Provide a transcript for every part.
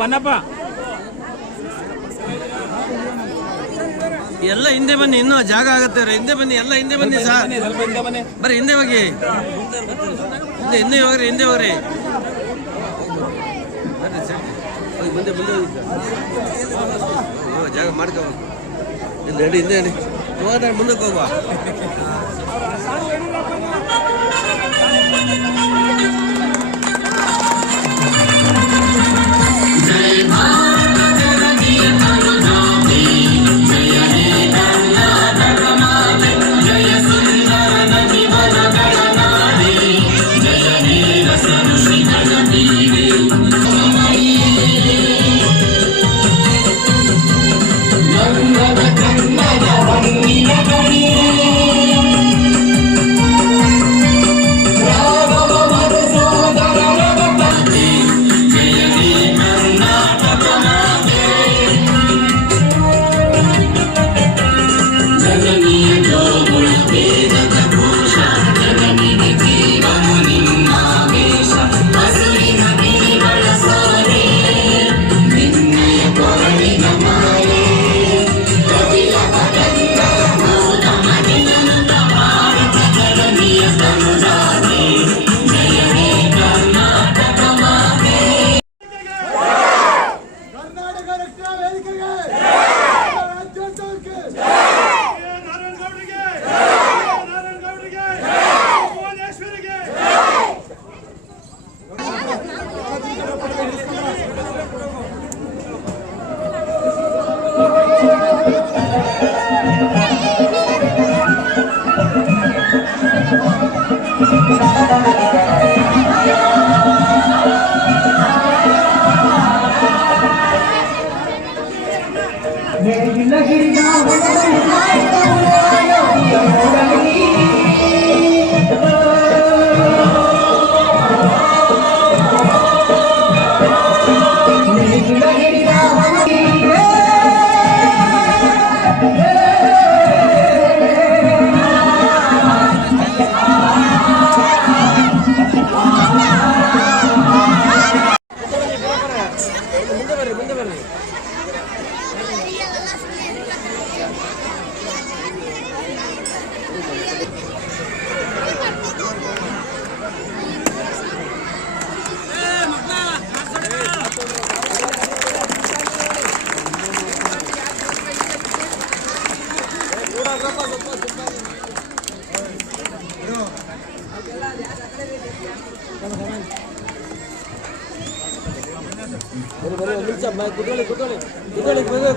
ವನ್ನಪ್ಪ ಎಲ್ಲ ಹಿಂದೆ ಬನ್ನಿ, ಇನ್ನೂ ಜಾಗ ಆಗುತ್ತೆ. ಹಿಂದೆ ಬನ್ನಿ, ಎಲ್ಲ ಹಿಂದೆ ಬನ್ನಿ ಸರ್. ಬರ್ರಿ ಹಿಂದೆ ಹೋಗಿ, ಹಿಂದೆ ಹೋಗ್ರಿ, ಹಿಂದೆ ಹೋಗ್ರಿ. ಮುಂದೆ ಮುಂದೆ ಹೋಗಿ ಜಾಗ ಮಾಡ್ಕೊ. ಹಿಂದೆ ಹಿಂದೆ ಮುಂದಕ್ಕೆ ಹೋಗುವ.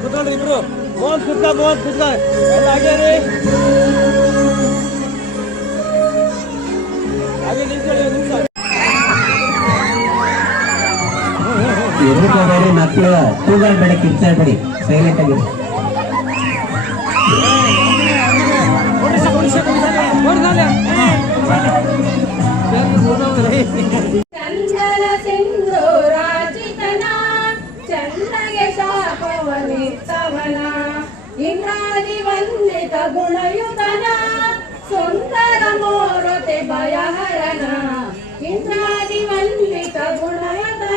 ಕುತ್ಕೊಳ್ಳಿ ಇಬ್ರು. ಮೋಹನ್ ಕುತ್ಕ, ಮೋಹನ್ ಕುತ್ಕ, ಎಲ್ಲ ಹಾಗೆ ರೀ, ಹಾಗೆ ನಿಂತ್ಕೊಳ್ಳಿ ಒಂದು ನಿಮಿಷ. ಎದುರುಕೋಬೇಡಿ ಮಕ್ಕಳು, ತೂಗಲ್ಬೇಡ, ಕಿರ್ಚಾಡ್ಬೇಡಿ, ಸೈಲೆಂಟ್ ಆಗಿ. ಚಂದನ ಸಿಂಧೂರಾಜಿತನ ಚಂದಗೆ ಶಾಪವನಿತ್ತವನ ಇಂದ್ರಾದಿ ವಂದಿತ ಗುಣಯುತನ ಸುಂದರ ಮೋರತೆ ಭಯಹರನ ಇಂದ್ರಾದಿ ವಂದಿತ ಗುಣಯುತನ.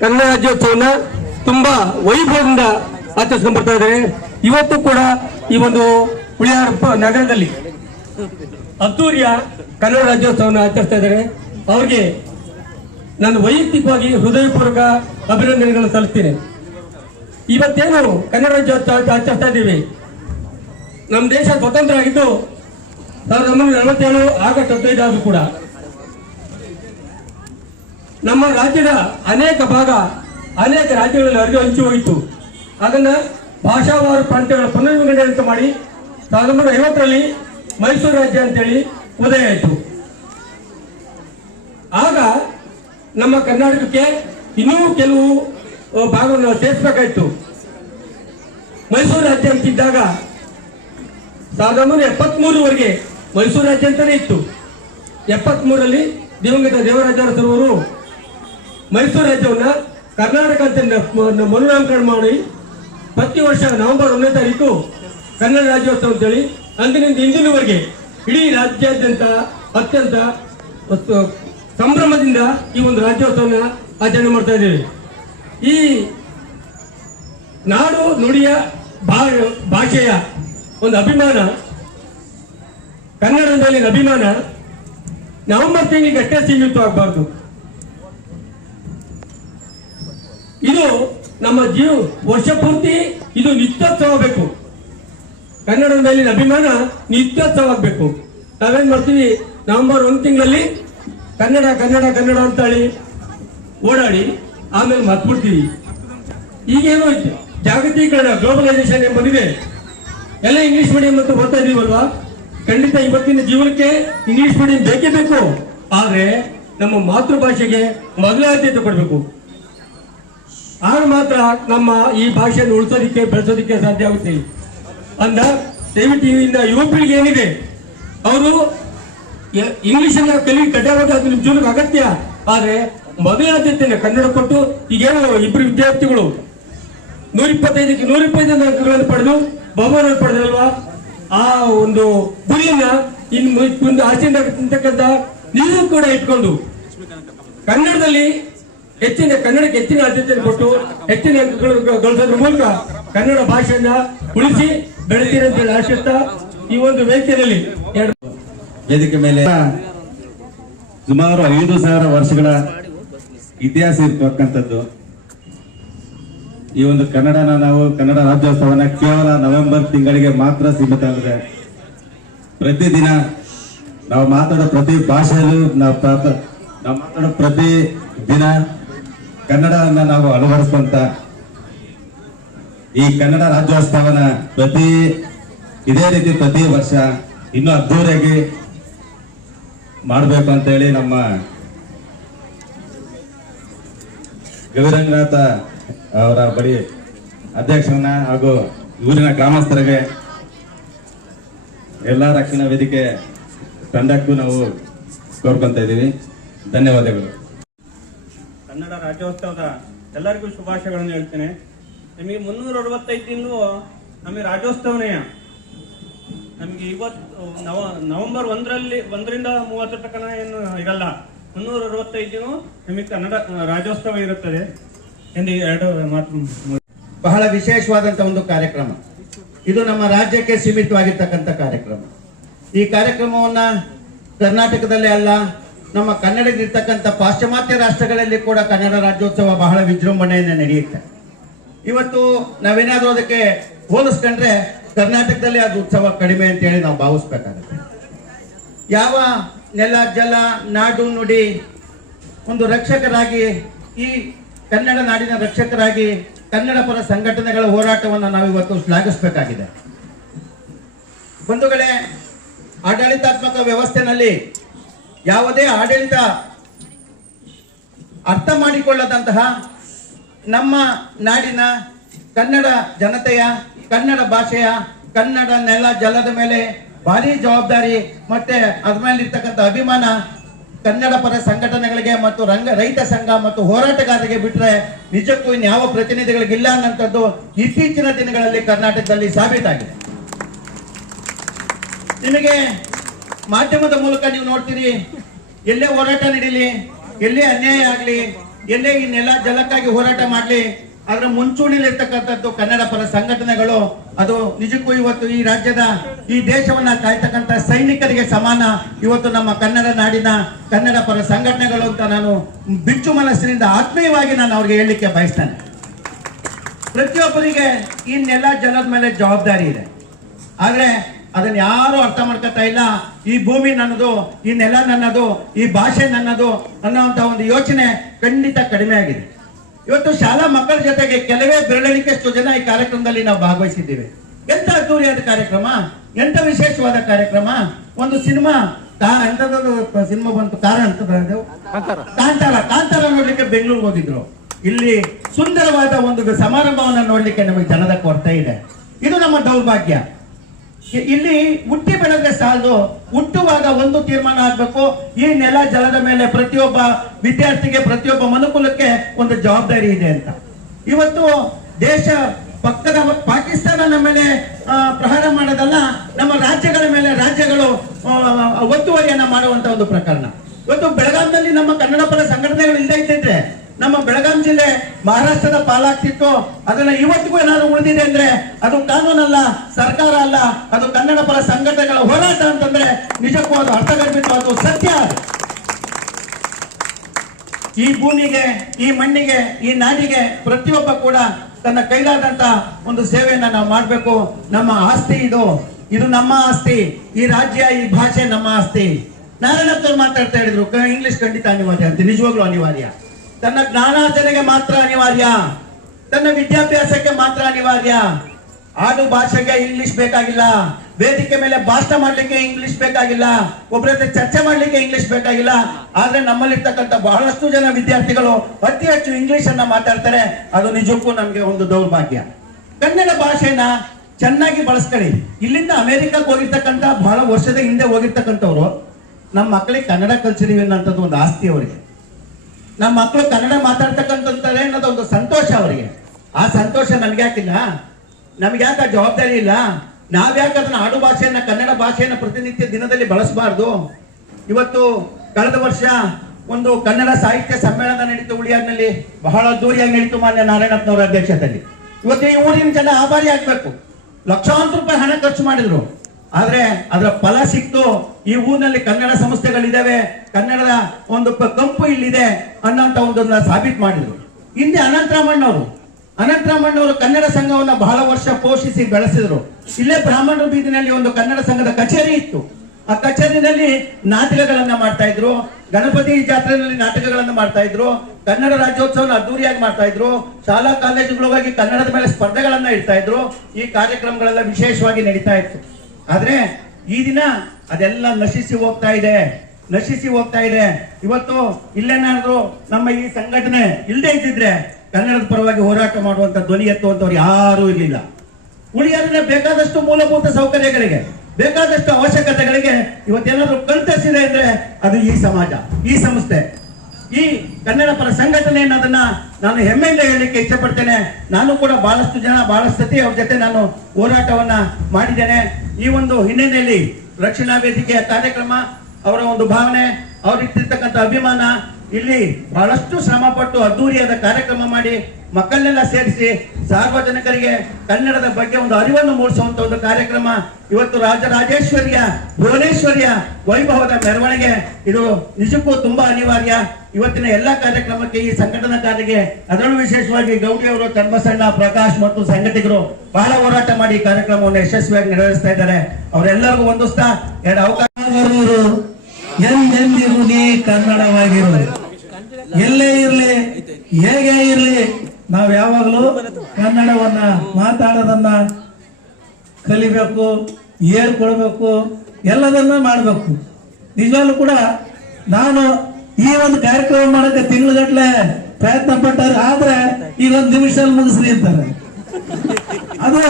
ಕನ್ನಡ ರಾಜ್ಯೋತ್ಸವನ ತುಂಬಾ ವೈಭವದಿಂದ ಆಚರಿಸ್ಕೊಂಡು ಬರ್ತಾ ಇದ್ದಾರೆ. ಇವತ್ತು ಕೂಡ ಈ ಒಂದು ಉಳಿಯಾರ ನಗರದಲ್ಲಿ ಅದ್ದೂರಿಯ ಕನ್ನಡ ರಾಜ್ಯೋತ್ಸವನ ಆಚರಿಸ್ತಾ ಇದ್ದಾರೆ. ಅವ್ರಿಗೆ ನಾನು ವೈಯಕ್ತಿಕವಾಗಿ ಹೃದಯಪೂರ್ವಕ ಅಭಿನಂದನೆಗಳನ್ನು ಸಲ್ಲಿಸ್ತೇನೆ. ಇವತ್ತೇನು ಕನ್ನಡ ರಾಜ್ಯೋತ್ಸವ ಆಚರಿಸ್ತಾ ಇದ್ದೀವಿ, ನಮ್ಮ ದೇಶ ಸ್ವತಂತ್ರ ಆಗಿದ್ದು 1947 ಆಗಸ್ಟ್ 15 ಆದ್ರೂ ಕೂಡ ನಮ್ಮ ರಾಜ್ಯದ ಅನೇಕ ಭಾಗ ಅನೇಕ ರಾಜ್ಯಗಳಲ್ಲಿ ಹರಿದು ಹಂಚಿ ಹೋಯಿತು. ಅದನ್ನ ಭಾಷಾವಾರು ಪ್ರಾಂತ್ಯಗಳ ಪುನರ್ವಿಂಗಡಣೆ ಅಂತ ಮಾಡಿ 1950ರಲ್ಲಿ ಮೈಸೂರು ರಾಜ್ಯ ಅಂತೇಳಿ ಉದಯ ಆಯಿತು. ಆಗ ನಮ್ಮ ಕರ್ನಾಟಕಕ್ಕೆ ಇನ್ನೂ ಕೆಲವು ಭಾಗವನ್ನು ಸೇರಿಸಬೇಕಾಯಿತು. ಮೈಸೂರು ರಾಜ್ಯ ಅಂತಿದ್ದಾಗ 1973ವರೆಗೆ ಮೈಸೂರು ರಾಜ್ಯ ಅಂತಾನೆ ಇತ್ತು. 73ರಲ್ಲಿ ದಿವಂಗತ ದೇವರಾಜರಸರವರು ಮೈಸೂರು ರಾಜ್ಯವನ್ನ ಕರ್ನಾಟಕ ಅಂತ ಮರುನಾಮಕರಣ ಮಾಡಿ ಪ್ರತಿ ವರ್ಷ ನವೆಂಬರ್ 1ನೇ ತಾರೀಕು ಕನ್ನಡ ರಾಜ್ಯೋತ್ಸವ ಅಂತೇಳಿ ಅಂದಿನಿಂದ ಇಂದಿನವರೆಗೆ ಇಡೀ ರಾಜ್ಯಾದ್ಯಂತ ಅತ್ಯಂತ ಸಂಭ್ರಮದಿಂದ ಈ ಒಂದು ರಾಜ್ಯೋತ್ಸವನ ಆಚರಣೆ ಮಾಡ್ತಾ ಇದ್ದೇವೆ. ಈ ನಾಡು ನುಡಿಯ ಭಾಷೆಯ ಒಂದು ಅಭಿಮಾನ, ಕನ್ನಡದ ಮೇಲಿನ ಅಭಿಮಾನ ನವೆಂಬರ್ ತಿಂಗಳಿಗೆ ಅಷ್ಟೇ ಸೀಮಿತವಾಗಬಾರ್ದು. ಇದು ನಮ್ಮ ವರ್ಷ ಪೂರ್ತಿ ಇದು ನಿತ್ಯೋತ್ಸವ ಆಗಬೇಕು. ಕನ್ನಡದ ಮೇಲಿನ ಅಭಿಮಾನ ನಿತ್ಯೋತ್ಸವ ಆಗಬೇಕು. ನಾವೇನ್ ಮಾಡ್ತೀವಿ, ನವೆಂಬರ್ 1 ತಿಂಗಳಲ್ಲಿ ಕನ್ನಡ ಕನ್ನಡ ಕನ್ನಡ ಅಂತ ಹೇಳಿ ಓಡಾಡಿ ಆಮೇಲೆ ಮರ್ತ್ಬಿಡ್ತೀವಿ. ಈಗೇನು ಜಾಗತೀಕರಣ, ಗ್ಲೋಬಲೈಸೇಷನ್ ಏನ್ ಬಂದಿದೆ, ಎಲ್ಲ ಇಂಗ್ಲಿಷ್ ಮೀಡಿಯಂ ಅಂತ ಓದ್ತಾ ಇದೀವಲ್ವಾ. ಖಂಡಿತ ಇವತ್ತಿನ ಜೀವನಕ್ಕೆ ಇಂಗ್ಲಿಷ್ ಮೀಡಿಯಂ ಬೇಕೇ ಬೇಕು. ಆದ್ರೆ ನಮ್ಮ ಮಾತೃಭಾಷೆಗೆ ಮೊದಲ ಆದ್ಯತೆ ಕೊಡಬೇಕು. ಆಗ ಮಾತ್ರ ನಮ್ಮ ಈ ಭಾಷೆಯನ್ನು ಉಳಿಸೋದಿಕ್ಕೆ ಬೆಳೆಸೋದಿಕ್ಕೆ ಸಾಧ್ಯ ಆಗುತ್ತೆ. ಅಂದ ದಯವಿಟ್ಟು ಇಂದ ಯುವ ಪೀಳಿಗೆ ಏನಿದೆ, ಅವರು ಇಂಗ್ಲಿಷ್ ಅನ್ನ ಕಡ್ಡಾಯವಾಗಿ ಅದು ನಿಮ್ ಜೀವನಕ್ಕೆ ಅಗತ್ಯ. ಆದ್ರೆ ಮೊದಲ ಆದ್ಯತೆಯನ್ನು ಕನ್ನಡ ಕೊಟ್ಟು, ಈಗೇನು ಇಬ್ಬರು ವಿದ್ಯಾರ್ಥಿಗಳು 125ಕ್ಕೆ 125 ಅಂಕಗಳನ್ನು ಪಡೆದು ಬಹುಮಾನ ಪಡೆದಲ್ವಾ, ಆ ಒಂದು ಗುರಿಯನ್ನ ಇನ್ನು ಆಚೆಯಿಂದ ನೀವು ಕೂಡ ಇಟ್ಕೊಂಡು ಕನ್ನಡದಲ್ಲಿ ಕನ್ನಡಕ್ಕೆ ಹೆಚ್ಚಿನ ಆದ್ಯತೆಯನ್ನು ಕೊಟ್ಟು ಹೆಚ್ಚಿನ ಅಂಕಗಳನ್ನು ಗಳಿಸೋದ್ರ ಮೂಲಕ ಕನ್ನಡ ಭಾಷೆಯನ್ನ ಉಳಿಸಿ ಬೆಳೆತೀರಿ ಅಂತ ಹೇಳಿ ಆಶಿಸ್ತಾ ಈ ಒಂದು ವೇದಿಕೆಯಲ್ಲಿ ವೇದಿಕೆ ಮೇಲೆ ಸುಮಾರು 5,000 ವರ್ಷಗಳ ಇತಿಹಾಸ ಇರ್ತಕ್ಕಂಥದ್ದು. ಈ ಒಂದು ಕನ್ನಡ ರಾಜ್ಯೋತ್ಸವನ ಕೇವಲ ನವೆಂಬರ್ ತಿಂಗಳಿಗೆ ಮಾತ್ರ ಸೀಮಿತ ಆಗಿದೆ. ಪ್ರತಿದಿನ ನಾವು ಮಾತಾಡೋ ಪ್ರತಿ ಭಾಷೆಯಲ್ಲೂ ನಾವು ಮಾತಾಡೋ ಪ್ರತಿ ದಿನ ಕನ್ನಡವನ್ನ ನಾವು ಅಳವಡಿಸುವಂತ ಈ ಕನ್ನಡ ರಾಜ್ಯೋತ್ಸವನ ಇದೇ ರೀತಿ ಪ್ರತಿ ವರ್ಷ ಇನ್ನೂ ಅದ್ದೂರಿಯಾಗಿ ಮಾಡಬೇಕು ಅಂತ ಹೇಳಿ ನಮ್ಮ ಗವಿರಂಗನಾಥ ಅವರ ಬಳಿ ಅಧ್ಯಕ್ಷರನ್ನ ಹಾಗೂ ಊರಿನ ಗ್ರಾಮಸ್ಥರಿಗೆ ಎಲ್ಲಾ ರಕ್ಷಣಾ ವೇದಿಕೆ ತಂಡಕ್ಕೂ ನಾವು ಕೋರ್ಕೊಂತ ಇದ್ದೀವಿ. ಧನ್ಯವಾದಗಳು. ಕನ್ನಡ ರಾಜ್ಯೋತ್ಸವದ ಎಲ್ಲರಿಗೂ ಶುಭಾಶಯಗಳನ್ನು ಹೇಳ್ತೇನೆ. ನಮಗೆ 365 ದಿನವೂ ನಮಗೆ ರಾಜ್ಯೋತ್ಸವನೇ. ನಮಗೆ ಇವತ್ತು ನವೆಂಬರ್ 1ರಿಂದ 30 ತನಕ ಏನು ಇರಲ್ಲ. 365 ದಿನ ನಮಗೆ ಕನ್ನಡ ರಾಜ್ಯೋತ್ಸವ ಇರುತ್ತದೆ ಎಂದು 2 ಮಾತು. ಬಹಳ ವಿಶೇಷವಾದಂತ ಒಂದು ಕಾರ್ಯಕ್ರಮ ಇದು. ನಮ್ಮ ರಾಜ್ಯಕ್ಕೆ ಸೀಮಿತವಾಗಿರ್ತಕ್ಕಂಥ ಕಾರ್ಯಕ್ರಮ. ಈ ಕಾರ್ಯಕ್ರಮವನ್ನ ಕರ್ನಾಟಕದಲ್ಲೇ ಅಲ್ಲ, ನಮ್ಮ ಕನ್ನಡದಲ್ಲಿರ್ತಕ್ಕಂಥ ಪಾಶ್ಚಿಮಾತ್ಯ ರಾಷ್ಟ್ರಗಳಲ್ಲಿ ಕೂಡ ಕನ್ನಡ ರಾಜ್ಯೋತ್ಸವ ಬಹಳ ವಿಜೃಂಭಣೆಯಿಂದ ನಡೆಯುತ್ತೆ. ಇವತ್ತು ನಾವೇನಾದ್ರೂ ಅದಕ್ಕೆ ಹೋಲಿಸ್ಕೊಂಡ್ರೆ ಕರ್ನಾಟಕದಲ್ಲಿ ಅದು ಉತ್ಸವ ಕಡಿಮೆ ಅಂತ ಹೇಳಿ ನಾವು ಭಾವಿಸ್ಬೇಕಾಗುತ್ತೆ. ಯಾವ ನೆಲ ಜಲ ನಾಡು ನುಡಿ ಒಂದು ರಕ್ಷಕರಾಗಿ, ಈ ಕನ್ನಡ ನಾಡಿನ ರಕ್ಷಕರಾಗಿ ಕನ್ನಡ ಪರ ಸಂಘಟನೆಗಳ ಹೋರಾಟವನ್ನು ನಾವು ಇವತ್ತು ಶ್ಲಾಘಿಸಬೇಕಾಗಿದೆ. ಬಂಧುಗಳೇ, ಆಡಳಿತಾತ್ಮಕ ವ್ಯವಸ್ಥೆನಲ್ಲಿ ಯಾವುದೇ ಆಡಳಿತ ಅರ್ಥ ಮಾಡಿಕೊಳ್ಳದಂತಹ ನಮ್ಮ ನಾಡಿನ ಕನ್ನಡ ಜನತೆಯ, ಕನ್ನಡ ಭಾಷೆಯ, ಕನ್ನಡ ನೆಲ ಜಲದ ಮೇಲೆ ಭಾರಿ ಜವಾಬ್ದಾರಿ ಮತ್ತೆ ಅದ್ರ ಮೇಲೆ ಇರ್ತಕ್ಕಂಥ ಅಭಿಮಾನ ಕನ್ನಡ ಪರ ಸಂಘಟನೆಗಳಿಗೆ ಮತ್ತು ರೈತ ಸಂಘ ಮತ್ತು ಹೋರಾಟಗಾರರಿಗೆ ಬಿಟ್ಟರೆ ನಿಜಕ್ಕೂ ಇನ್ಯಾವ ಪ್ರತಿನಿಧಿಗಳಿಗಿಲ್ಲ ಅನ್ನಂಥದ್ದು ಇತ್ತೀಚಿನ ದಿನಗಳಲ್ಲಿ ಕರ್ನಾಟಕದಲ್ಲಿ ಸಾಬೀತಾಗಿದೆ. ನಿಮಗೆ ಮಾಧ್ಯಮದ ಮೂಲಕ ನೀವು ನೋಡ್ತೀರಿ, ಎಲ್ಲೇ ಹೋರಾಟ ನಡೀಲಿ, ಎಲ್ಲೇ ಅನ್ಯಾಯ ಆಗ್ಲಿ, ಎಲ್ಲೇ ಈ ನೆಲ ಜಲಕ್ಕಾಗಿ ಹೋರಾಟ ಮಾಡ್ಲಿ, ಅದರ ಮುಂಚೂಣಿಲಿರ್ತಕ್ಕಂಥದ್ದು ಕನ್ನಡ ಪರ ಸಂಘಟನೆಗಳು. ಅದು ನಿಜಕ್ಕೂ ಇವತ್ತು ಈ ರಾಜ್ಯದ, ಈ ದೇಶವನ್ನ ಕಾಯ್ತಕ್ಕಂಥ ಸೈನಿಕರಿಗೆ ಸಮಾನ ಇವತ್ತು ನಮ್ಮ ಕನ್ನಡ ನಾಡಿನ ಕನ್ನಡ ಪರ ಸಂಘಟನೆಗಳು ಅಂತ ನಾನು ಬಿಚ್ಚು ಮನಸ್ಸಿನಿಂದ ಆತ್ಮೀಯವಾಗಿ ನಾನು ಅವ್ರಿಗೆ ಹೇಳಲಿಕ್ಕೆ ಬಯಸ್ತೇನೆ. ಪ್ರತಿಯೊಬ್ಬರಿಗೆ ಈ ನೆಲ ಜಲದ ಮೇಲೆ ಜವಾಬ್ದಾರಿ ಇದೆ. ಆದ್ರೆ ಅದನ್ನ ಯಾರು ಅರ್ಥ ಮಾಡ್ಕೊತಾ ಇಲ್ಲ. ಈ ಭೂಮಿ ನನ್ನದು, ಈ ನೆಲ ನನ್ನದು, ಈ ಭಾಷೆ ನನ್ನದು ಅನ್ನೋಂಥ ಒಂದು ಯೋಚನೆ ಖಂಡಿತ ಕಡಿಮೆ ಆಗಿದೆ. ಇವತ್ತು ಶಾಲಾ ಮಕ್ಕಳ ಜೊತೆಗೆ ಕೆಲವೇ ಬೆರಳೆಣಿಕೆಷ್ಟು ಜನ ಈ ಕಾರ್ಯಕ್ರಮದಲ್ಲಿ ನಾವು ಭಾಗವಹಿಸಿದ್ದೇವೆ. ಎಂತ ಅದ್ದೂರಿಯಾದ ಕಾರ್ಯಕ್ರಮ, ಎಂತ ವಿಶೇಷವಾದ ಕಾರ್ಯಕ್ರಮ. ಒಂದು ಸಿನಿಮಾ ಸಿನಿಮಾ ಬಂತು, ಕಾಂತಾರ ನೋಡ್ಲಿಕ್ಕೆ ಬೆಂಗಳೂರಿಗೆ ಹೋಗಿದ್ರು. ಇಲ್ಲಿ ಸುಂದರವಾದ ಒಂದು ಸಮಾರಂಭವನ್ನ ನೋಡ್ಲಿಕ್ಕೆ ನಮಗೆ ಜನದ ಕೊರತೆ ಇದೆ. ಇದು ನಮ್ಮ ದೌರ್ಭಾಗ್ಯ. ಇಲ್ಲಿ ಹುಟ್ಟಿ ಬೆಳೆದ್ರೆ ಸಾಲದು, ಹುಟ್ಟುವಾಗ ಒಂದು ತೀರ್ಮಾನ ಆಗ್ಬೇಕು, ಈ ನೆಲ ಜಲದ ಮೇಲೆ ಪ್ರತಿಯೊಬ್ಬ ವಿದ್ಯಾರ್ಥಿಗೆ, ಪ್ರತಿಯೊಬ್ಬ ಮನುಕುಲಕ್ಕೆ ಒಂದು ಜವಾಬ್ದಾರಿ ಇದೆ ಅಂತ. ಇವತ್ತು ದೇಶ ಪಕ್ಕದ ಪಾಕಿಸ್ತಾನ ನಮ್ಮ ಮೇಲೆ ಪ್ರಹಾರ ಮಾಡೋದಲ್ಲ, ನಮ್ಮ ರಾಜ್ಯಗಳ ಮೇಲೆ ರಾಜ್ಯಗಳು ಒತ್ತುವರಿಯನ್ನ ಮಾಡುವಂತ ಒಂದು ಪ್ರಕರಣ. ಇವತ್ತು ಬೆಳಗಾಂನಲ್ಲಿ ನಮ್ಮ ಕನ್ನಡ ಪರ ಸಂಘಟನೆಗಳು ಇಲ್ಲದೆ ಇದ್ದಿದ್ರೆ ನಮ್ಮ ಬೆಳಗಾಂ ಜಿಲ್ಲೆ ಮಹಾರಾಷ್ಟ್ರದ ಪಾಲಾಗ್ತಿತ್ತು. ಅದನ್ನ ಇವತ್ತಿಗೂ ಏನಾದ್ರು ಉಳಿದಿದೆ ಅಂದ್ರೆ ಅದು ಕಾನೂನಲ್ಲ, ಸರ್ಕಾರ ಅಲ್ಲ, ಅದು ಕನ್ನಡ ಪರ ಸಂಘಟನೆಗಳ ಹೋರಾಟ ಅಂತಂದ್ರೆ ನಿಜಕ್ಕೂ ಅದು ಅರ್ಥಗರ್ಭಿತವಾದ ಸತ್ಯ. ಈ ಭೂಮಿಗೆ, ಈ ಮಣ್ಣಿಗೆ, ಈ ನಾಡಿಗೆ ಪ್ರತಿಯೊಬ್ಬ ಕೂಡ ತನ್ನ ಕೈಲಾದಂತ ಒಂದು ಸೇವೆಯನ್ನ ನಾವು ಮಾಡ್ಬೇಕು. ನಮ್ಮ ಆಸ್ತಿ ಇದು ನಮ್ಮ ಆಸ್ತಿ. ಈ ರಾಜ್ಯ, ಈ ಭಾಷೆ ನಮ್ಮ ಆಸ್ತಿ. ನಾರಾಯಣಪ್ಪರು ಮಾತಾಡ್ತಾ ಹೇಳಿದ್ರು, ಇಂಗ್ಲಿಷ್ ಖಂಡಿತ ಅನಿವಾರ್ಯ ಅಂತ. ನಿಜವಾಗ್ಲೂ ಅನಿವಾರ್ಯ. ತನ್ನ ಜ್ಞಾನಾರ್ಜನೆಗೆ ಮಾತ್ರ ಅನಿವಾರ್ಯ, ತನ್ನ ವಿದ್ಯಾಭ್ಯಾಸಕ್ಕೆ ಮಾತ್ರ ಅನಿವಾರ್ಯ. ಆಡು ಭಾಷೆಗೆ ಇಂಗ್ಲಿಷ್ ಬೇಕಾಗಿಲ್ಲ, ವೇದಿಕೆ ಮೇಲೆ ಭಾಷಣ ಮಾಡ್ಲಿಕ್ಕೆ ಇಂಗ್ಲಿಷ್ ಬೇಕಾಗಿಲ್ಲ, ಒಬ್ಬರ ಜೊತೆ ಚರ್ಚೆ ಮಾಡ್ಲಿಕ್ಕೆ ಇಂಗ್ಲಿಷ್ ಬೇಕಾಗಿಲ್ಲ. ಆದ್ರೆ ನಮ್ಮಲ್ಲಿರ್ತಕ್ಕಂಥ ಬಹಳಷ್ಟು ಜನ ವಿದ್ಯಾರ್ಥಿಗಳು ಅತಿ ಹೆಚ್ಚು ಇಂಗ್ಲಿಷ್ ಅನ್ನ ಮಾತಾಡ್ತಾರೆ. ಅದು ನಿಜಕ್ಕೂ ನಮ್ಗೆ ಒಂದು ದೌರ್ಭಾಗ್ಯ. ಕನ್ನಡ ಭಾಷೆನ ಚೆನ್ನಾಗಿ ಬಳಸ್ಕೊಳ್ಳಿ. ಇಲ್ಲಿಂದ ಅಮೆರಿಕಕ್ಕೆ ಹೋಗಿರ್ತಕ್ಕಂಥ ಬಹಳ ವರ್ಷದ ಹಿಂದೆ ಹೋಗಿರ್ತಕ್ಕಂಥವ್ರು ನಮ್ಮ ಮಕ್ಕಳಿಗೆ ಕನ್ನಡ ಕಲ್ಸಿದೀವಿ ಅನ್ನೋಂಥದ್ದು ಒಂದು ಆಸ್ತಿ ಅವರಿಗೆ. ನಮ್ಮ ಮಕ್ಕಳು ಕನ್ನಡ ಮಾತಾಡ್ತಕ್ಕಂಥಂತಾರೆ ಅನ್ನೋದು ಒಂದು ಸಂತೋಷ ಅವರಿಗೆ. ಆ ಸಂತೋಷ ನಮ್ಗೆ ಯಾಕಿಲ್ಲ? ನಮ್ಗೆ ಯಾಕೆ ಆ ಜವಾಬ್ದಾರಿ ಇಲ್ಲ? ನಾವ್ಯಾಕೆ ಅದನ್ನ ಆಡು ಭಾಷೆಯನ್ನ, ಕನ್ನಡ ಭಾಷೆಯನ್ನ ಪ್ರತಿನಿತ್ಯ ದಿನದಲ್ಲಿ ಬಳಸಬಾರ್ದು? ಇವತ್ತು ಕಳೆದ ವರ್ಷ ಒಂದು ಕನ್ನಡ ಸಾಹಿತ್ಯ ಸಮ್ಮೇಳನ ನಡೀತು ಉಳಿಯಾರ್ನಲ್ಲಿ. ಬಹಳ ಅದ್ದೂರಿಯಾಗಿ ನಡೀತು ಮಾನ್ಯ ನಾರಾಯಣಪ್ಪನವರ ಅಧ್ಯಕ್ಷತೆಯಲ್ಲಿ. ಇವತ್ತು ಈ ಊರಿನ ಜನ ಆಭಾರಿ ಆಗ್ಬೇಕು. ಲಕ್ಷಾಂತರ ರೂಪಾಯಿ ಹಣ ಖರ್ಚು ಮಾಡಿದ್ರು, ಆದ್ರೆ ಅದರ ಫಲ ಸಿಕ್ತು. ಈ ಊರಿನಲ್ಲಿ ಕನ್ನಡ ಸಂಸ್ಥೆಗಳಿದಾವೆ, ಕನ್ನಡದ ಒಂದು ಕಂಪು ಇಲ್ಲಿದೆ ಅನ್ನೋಂತ ಒಂದನ್ನ ಸಾಬೀತು ಮಾಡಿದ್ರು. ಹಿಂದೆ ಅನಂತರಾಮಣ್ಣವರು ಕನ್ನಡ ಸಂಘವನ್ನ ಬಹಳ ವರ್ಷ ಪೋಷಿಸಿ ಬೆಳೆಸಿದ್ರು. ಇಲ್ಲೇ ಬ್ರಾಹ್ಮಣರ ಬೀದಿನಲ್ಲಿ ಒಂದು ಕನ್ನಡ ಸಂಘದ ಕಚೇರಿ ಇತ್ತು. ಆ ಕಚೇರಿನಲ್ಲಿ ನಾಟಕಗಳನ್ನ ಮಾಡ್ತಾ ಇದ್ರು, ಗಣಪತಿ ಜಾತ್ರೆಯಲ್ಲಿ ನಾಟಕಗಳನ್ನ ಮಾಡ್ತಾ ಇದ್ರು, ಕನ್ನಡ ರಾಜ್ಯೋತ್ಸವನ ಅದ್ದೂರಿಯಾಗಿ ಮಾಡ್ತಾ ಇದ್ರು, ಶಾಲಾ ಕಾಲೇಜುಗಳಿಗೆ ಕನ್ನಡದ ಮೇಲೆ ಸ್ಪರ್ಧೆಗಳನ್ನ ಇಡ್ತಾ ಇದ್ರು. ಈ ಕಾರ್ಯಕ್ರಮಗಳೆಲ್ಲ ವಿಶೇಷವಾಗಿ ನಡೀತಾ ಇತ್ತು. ಆದ್ರೆ ಈ ದಿನ ಅದೆಲ್ಲ ನಶಿಸಿ ಹೋಗ್ತಾ ಇದೆ. ಇವತ್ತು ಇಲ್ಲೇನಾದ್ರು ನಮ್ಮ ಈ ಸಂಘಟನೆ ಇಲ್ಲದೆ ಇದ್ದಿದ್ರೆ ಕನ್ನಡದ ಪರವಾಗಿ ಹೋರಾಟ ಮಾಡುವಂತ ಧ್ವನಿ ಎತ್ತುವಂತವ್ರು ಯಾರೂ ಇರಲಿಲ್ಲ. ಉಳಿಯಾದ್ರೆ ಬೇಕಾದಷ್ಟು ಮೂಲಭೂತ ಸೌಕರ್ಯಗಳಿಗೆ, ಬೇಕಾದಷ್ಟು ಅವಶ್ಯಕತೆಗಳಿಗೆ ಇವತ್ತೇನಾದ್ರೂ ಕಲ್ತರಿಸಿದೆ ಅಂದ್ರೆ ಅದು ಈ ಸಮಾಜ, ಈ ಸಂಸ್ಥೆ, ಈ ಕನ್ನಡ ಪರ ಸಂಘಟನೆ ಅನ್ನೋದನ್ನ ನಾನು ಹೆಮ್ಮೆಯಿಂದ ಹೇಳಲಿಕ್ಕೆ ಇಚ್ಛೆ ಪಡ್ತೇನೆ. ನಾನು ಕೂಡ ಬಹಳಷ್ಟು ಸತಿ ಅವ್ರ ಜೊತೆ ನಾನು ಹೋರಾಟವನ್ನ ಮಾಡಿದ್ದೇನೆ. ಈ ಒಂದು ಹಿನ್ನೆಲೆಯಲ್ಲಿ ರಕ್ಷಣಾ ವೇದಿಕೆಯ ಕಾರ್ಯಕ್ರಮ, ಅವರ ಒಂದು ಭಾವನೆ, ಅವ್ರಿಗಿರ್ತಕ್ಕಂಥ ಅಭಿಮಾನ, ಇಲ್ಲಿ ಬಹಳಷ್ಟು ಶ್ರಮ ಪಟ್ಟು ಅದ್ದೂರಿಯಾದ ಕಾರ್ಯಕ್ರಮ ಮಾಡಿ ಮಕ್ಕಳನ್ನೆಲ್ಲ ಸೇರಿಸಿ ಸಾರ್ವಜನಿಕರಿಗೆ ಕನ್ನಡದ ಬಗ್ಗೆ ಒಂದು ಅರಿವನ್ನು ಮೂಡಿಸುವಂತ ಒಂದು ಕಾರ್ಯಕ್ರಮ. ಇವತ್ತು ರಾಜರಾಜೇಶ್ವರಿಯ, ಭುವನೇಶ್ವರಿಯ ವೈಭವದ ಮೆರವಣಿಗೆ ಇದು ನಿಜಕ್ಕೂ ತುಂಬಾ ಅನಿವಾರ್ಯ. ಇವತ್ತಿನ ಎಲ್ಲಾ ಕಾರ್ಯಕ್ರಮಕ್ಕೆ ಈ ಸಂಘಟನಾಕಾರರಿಗೆ, ಅದರಲ್ಲೂ ವಿಶೇಷವಾಗಿ ಗೌಡಿಯವರು, ಚನ್ನಬಸಣ್ಣ, ಪ್ರಕಾಶ್ ಮತ್ತು ಸಂಘಟಕರು ಬಹಳ ಹೋರಾಟ ಮಾಡಿ ಈ ಕಾರ್ಯಕ್ರಮವನ್ನು ಯಶಸ್ವಿಯಾಗಿ ನೆರವೇರಿಸ್ತಾ ಇದ್ದಾರೆ. ಅವರೆಲ್ಲರಿಗೂ ಒಂದಿಸ್ತಾ ಎರಡು ಅವಕಾಶ. ಎಂದೆಂದಿಗೂ ನೀ ಕನ್ನಡವಾಗಿರು. ಎಲ್ಲೇ ಇರ್ಲಿ, ಹೇಗೆ ಇರ್ಲಿ, ನಾವು ಯಾವಾಗಲೂ ಕನ್ನಡವನ್ನ ಮಾತಾಡೋದನ್ನ ಕಲಿಬೇಕು, ಹೇಳ್ಕೊಡ್ಬೇಕು, ಎಲ್ಲದನ್ನ ಮಾಡಬೇಕು. ನಿಜವಾಗ್ಲೂ ಕೂಡ ನಾನು ಈ ಒಂದು ಕಾರ್ಯಕ್ರಮ ಮಾಡಕ್ಕೆ ತಿಂಗಳಗಟ್ಲೆ ಪ್ರಯತ್ನ ಪಟ್ಟಾರೆ, ಆದ್ರೆ ಈಗ ಒಂದು ನಿಮಿಷದಲ್ಲಿ ಮುಗಿಸ್ರಿ ಅಂತಾರೆ. ಅದು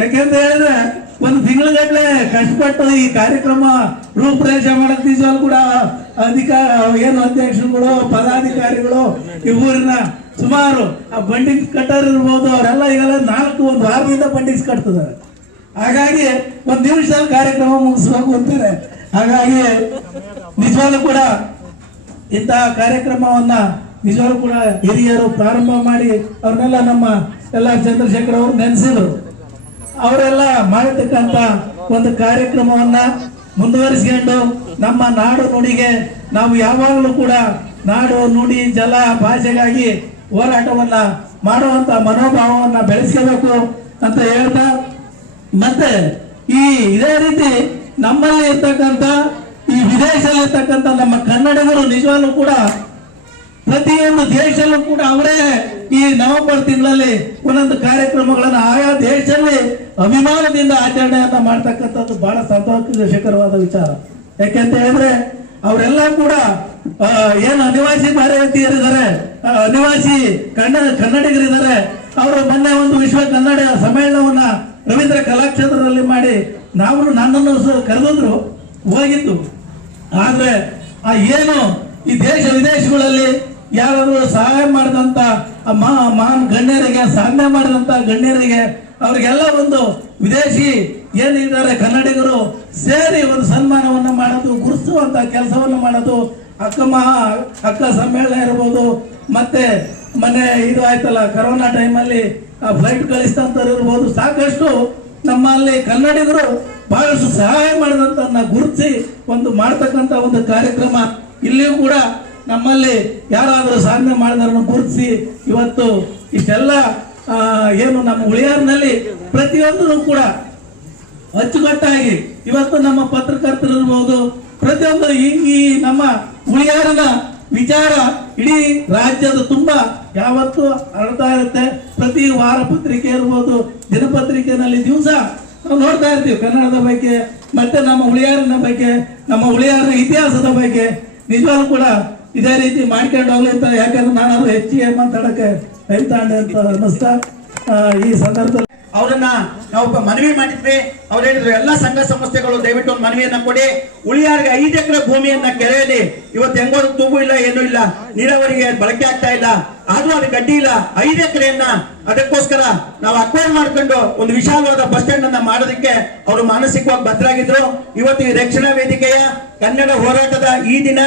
ಯಾಕೆಂತ ಹೇಳಿದ್ರೆ ಒಂದು ತಿಂಗಳಗಟ್ಲೆ ಕಷ್ಟಪಟ್ಟು ಈ ಕಾರ್ಯಕ್ರಮ ರೂಪರೇಷ ಮಾಡಕ್ ನಿಜವಾಗ್ಲೂ ಕೂಡ ಅಧ್ಯಕ್ಷರುಗಳು, ಪದಾಧಿಕಾರಿಗಳು, ಈ ಊರಿನ ಸುಮಾರು ಆ ಬಂಡಿಂಗ್ ಕಟ್ಟರ್ ಇರ್ಬೋದು, ಅವರೆಲ್ಲ ಈಗೆಲ್ಲ ಒಂದು ವಾರದಿಂದ ಬಂಡಿಂಗ್ಸ್ ಕಟ್ತಿದ್ದಾರೆ. ಹಾಗಾಗಿ ಒಂದು ನಿಮಿಷದಲ್ಲಿ ಕಾರ್ಯಕ್ರಮ ಮುಗಿಸ್ಬೇಕು ಅಂತಾರೆ. ಹಾಗಾಗಿ ನಿಜವಾಗ್ಲೂ ಕೂಡ ಇಂತಹ ಕಾರ್ಯಕ್ರಮವನ್ನ ನಿಜವಾಗ್ಲೂ ಕೂಡ ಹಿರಿಯರು ಪ್ರಾರಂಭ ಮಾಡಿ ಅವ್ರನ್ನೆಲ್ಲ ನಮ್ಮ ಎಲ್ಲ ಚಂದ್ರಶೇಖರ್ ಅವರು ನೆನೆಸಿದ್ರು. ಅವರೆಲ್ಲ ಮಾಡತಕ್ಕಂತ ಒಂದು ಕಾರ್ಯಕ್ರಮವನ್ನ ಮುಂದುವರಿಸಿಕೊಂಡು ನಮ್ಮ ನಾಡು ನುಡಿಗೆ ನಾವು ಯಾವಾಗಲೂ ಕೂಡ ನಾಡು ನುಡಿ ಜಲ ಭಾಷೆಗಾಗಿ ಹೋರಾಟವನ್ನ ಮಾಡುವಂತ ಮನೋಭಾವವನ್ನ ಬೆಳೆಸ್ಕೋಬೇಕು ಅಂತ ಹೇಳ್ತಾ, ಮತ್ತೆ ಇದೇ ರೀತಿ ನಮ್ಮಲ್ಲಿ ಇರ್ತಕ್ಕಂಥ ಈ ವಿದೇಶದಲ್ಲಿ ಇರ್ತಕ್ಕಂಥ ನಮ್ಮ ಕನ್ನಡಿಗರು ನಿಜವಾಗ್ಲೂ ಕೂಡ ಪ್ರತಿಯೊಂದು ದೇಶದಲ್ಲೂ ಕೂಡ ಅವರೇ ಈ ನವೆಂಬರ್ ತಿಂಗಳಲ್ಲಿ ಒಂದೊಂದು ಕಾರ್ಯಕ್ರಮಗಳನ್ನು ಆಯಾ ದೇಶದಲ್ಲಿ ಅಭಿಮಾನದಿಂದ ಆಚರಣೆಯನ್ನ ಮಾಡ್ತಕ್ಕಂಥದ್ದು ಬಹಳ ಸಂತೋಷಕರವಾದ ವಿಚಾರ. ಯಾಕೆಂತ ಹೇಳಿದ್ರೆ ಅವರೆಲ್ಲ ಕೂಡ ಏನು ಅನಿವಾಸಿ ಭಾರತೀಯರಿದ್ದಾರೆ, ಅನಿವಾಸಿ ಕನ್ನಡಿಗರಿದ್ದಾರೆ. ಅವರು ಮೊನ್ನೆ ಒಂದು ವಿಶ್ವ ಕನ್ನಡ ಸಮ್ಮೇಳನವನ್ನ ರವೀಂದ್ರ ಕಲಾಕ್ಷೇತ್ರದಲ್ಲಿ ಮಾಡಿ ನನ್ನನ್ನು ಕರೆದಿದ್ರು, ಹೋಗಿದ್ದು. ಆದ್ರೆ ಆ ಏನು ಈ ದೇಶ ವಿದೇಶಗಳಲ್ಲಿ ಯಾರಾದ್ರೂ ಸಹಾಯ ಮಾಡಿದಂತ ಮಹಾನ್ ಗಣ್ಯರಿಗೆ, ಸಾಧನೆ ಮಾಡಿದಂತ ಗಣ್ಯರಿಗೆ, ಅವ್ರಿಗೆಲ್ಲ ಒಂದು ವಿದೇಶಿ ಏನಿದ್ದಾರೆ ಕನ್ನಡಿಗರು ಸೇರಿ ಒಂದು ಸನ್ಮಾನವನ್ನ ಮಾಡೋದು, ಗುರುತಿಸುವಂತ ಕೆಲಸವನ್ನು ಮಾಡೋದು. ಅಕ್ಕ ಸಮ್ಮೇಳನ ಇರ್ಬೋದು, ಮತ್ತೆ ಮೊನ್ನೆ ಇದು ಆಯ್ತಲ್ಲ ಕರೋನಾ ಟೈಮಲ್ಲಿ ಫ್ಲೈಟ್ ಕಳಿಸ್ತಂತವ್ರು ಇರ್ಬೋದು. ಸಾಕಷ್ಟು ನಮ್ಮಲ್ಲಿ ಕನ್ನಡಿಗರು ಬಹಳಷ್ಟು ಸಹಾಯ ಮಾಡಿದಂತ ಗುರುತಿಸಿ ಒಂದು ಮಾಡ್ತಕ್ಕಂಥ ಒಂದು ಕಾರ್ಯಕ್ರಮ. ಇಲ್ಲಿಯೂ ಕೂಡ ನಮ್ಮಲ್ಲಿ ಯಾರಾದರೂ ಸಾಧನೆ ಮಾಡಿದವರನ್ನು ಗುರುತಿಸಿ ಇವತ್ತು ಇಷ್ಟೆಲ್ಲ ಏನು ನಮ್ಮ ಉಳಿಯಾರಿನಲ್ಲಿ ಪ್ರತಿಯೊಂದೂ ಕೂಡ ಅಚ್ಚುಕಟ್ಟಾಗಿ ಇವತ್ತು ನಮ್ಮ ಪತ್ರಕರ್ತರು ಇರ್ಬೋದು, ಪ್ರತಿಯೊಂದು ಈ ನಮ್ಮ ಉಳಿಯಾರಿನ ವಿಚಾರ ಇಡೀ ರಾಜ್ಯದ ತುಂಬಾ ಯಾವತ್ತೂ ಹರಡ್ತಾ ಇರುತ್ತೆ. ಪ್ರತಿ ವಾರ ಪತ್ರಿಕೆ ಇರ್ಬೋದು, ದಿನಪತ್ರಿಕೆನಲ್ಲಿ ದಿವಸ ನಾವು ನೋಡ್ತಾ ಇರ್ತೀವಿ ಕನ್ನಡದ ಬಗ್ಗೆ, ಮತ್ತೆ ನಮ್ಮ ಉಳಿಯಾರಿನ ಬಗ್ಗೆ, ನಮ್ಮ ಉಳಿಯಾರಿನ ಇತಿಹಾಸದ ಬಗ್ಗೆ. ನಿಜವಾಗ್ಲೂ ಕೂಡ ಇದೇ ರೀತಿ ಮಾಡ್ಕೊಂಡು ಹೋಗ್ಲಿ ಅಂತ, ಯಾಕಂದ್ರೆ ನಾನಾದ್ರೂ ಹೆಚ್ಚಿಗೆ ಮಾತಾಡಕ್ಕೆ ಹೇಳ್ತಾಂಡೆ ಅಂತ ಅನ್ನಿಸ್ತಾ ಈ ಸಂದರ್ಭದಲ್ಲಿ ಅವರನ್ನ ನಾವು ಮನವಿ ಮಾಡಿದ್ವಿ. ಅವ್ರು ಹೇಳಿದ್ರು ಎಲ್ಲ ಸಂಘ ಸಂಸ್ಥೆಗಳು ದಯವಿಟ್ಟು ಒಂದು ಮನವಿಯನ್ನ ಕೊಡಿ, ಉಳಿಯಾರಿಗೆ 5 ಎಕರೆ ಭೂಮಿಯನ್ನ ಕೆರೆಯಲ್ಲಿ ಇವತ್ತು ಹೆಂಗೋ ತೂಗು ಇಲ್ಲ, ಏನೂ ಇಲ್ಲ, ನೀರಾವರಿಗೆ ಬಳಕೆ ಆಗ್ತಾ ಇಲ್ಲ, ಆದ್ರೂ ಅದು ಗಡ್ಡಿ ಇಲ್ಲ. 5 ಎಕರೆಯನ್ನ ಅದಕ್ಕೋಸ್ಕರ ನಾವು ಅಕ್ವೈರ್ ಮಾಡ್ಕೊಂಡು ಒಂದು ವಿಶಾಲವಾದ ಬಸ್ ಸ್ಟ್ಯಾಂಡ್ ಅನ್ನ ಮಾಡೋದಕ್ಕೆ ಅವರು ಮಾನಸಿಕವಾಗಿ ಬದ್ಧರಾಗಿದ್ರು. ಇವತ್ತು ಈ ರಕ್ಷಣಾ ವೇದಿಕೆಯ ಕನ್ನಡ ಹೋರಾಟದ ಈ ದಿನ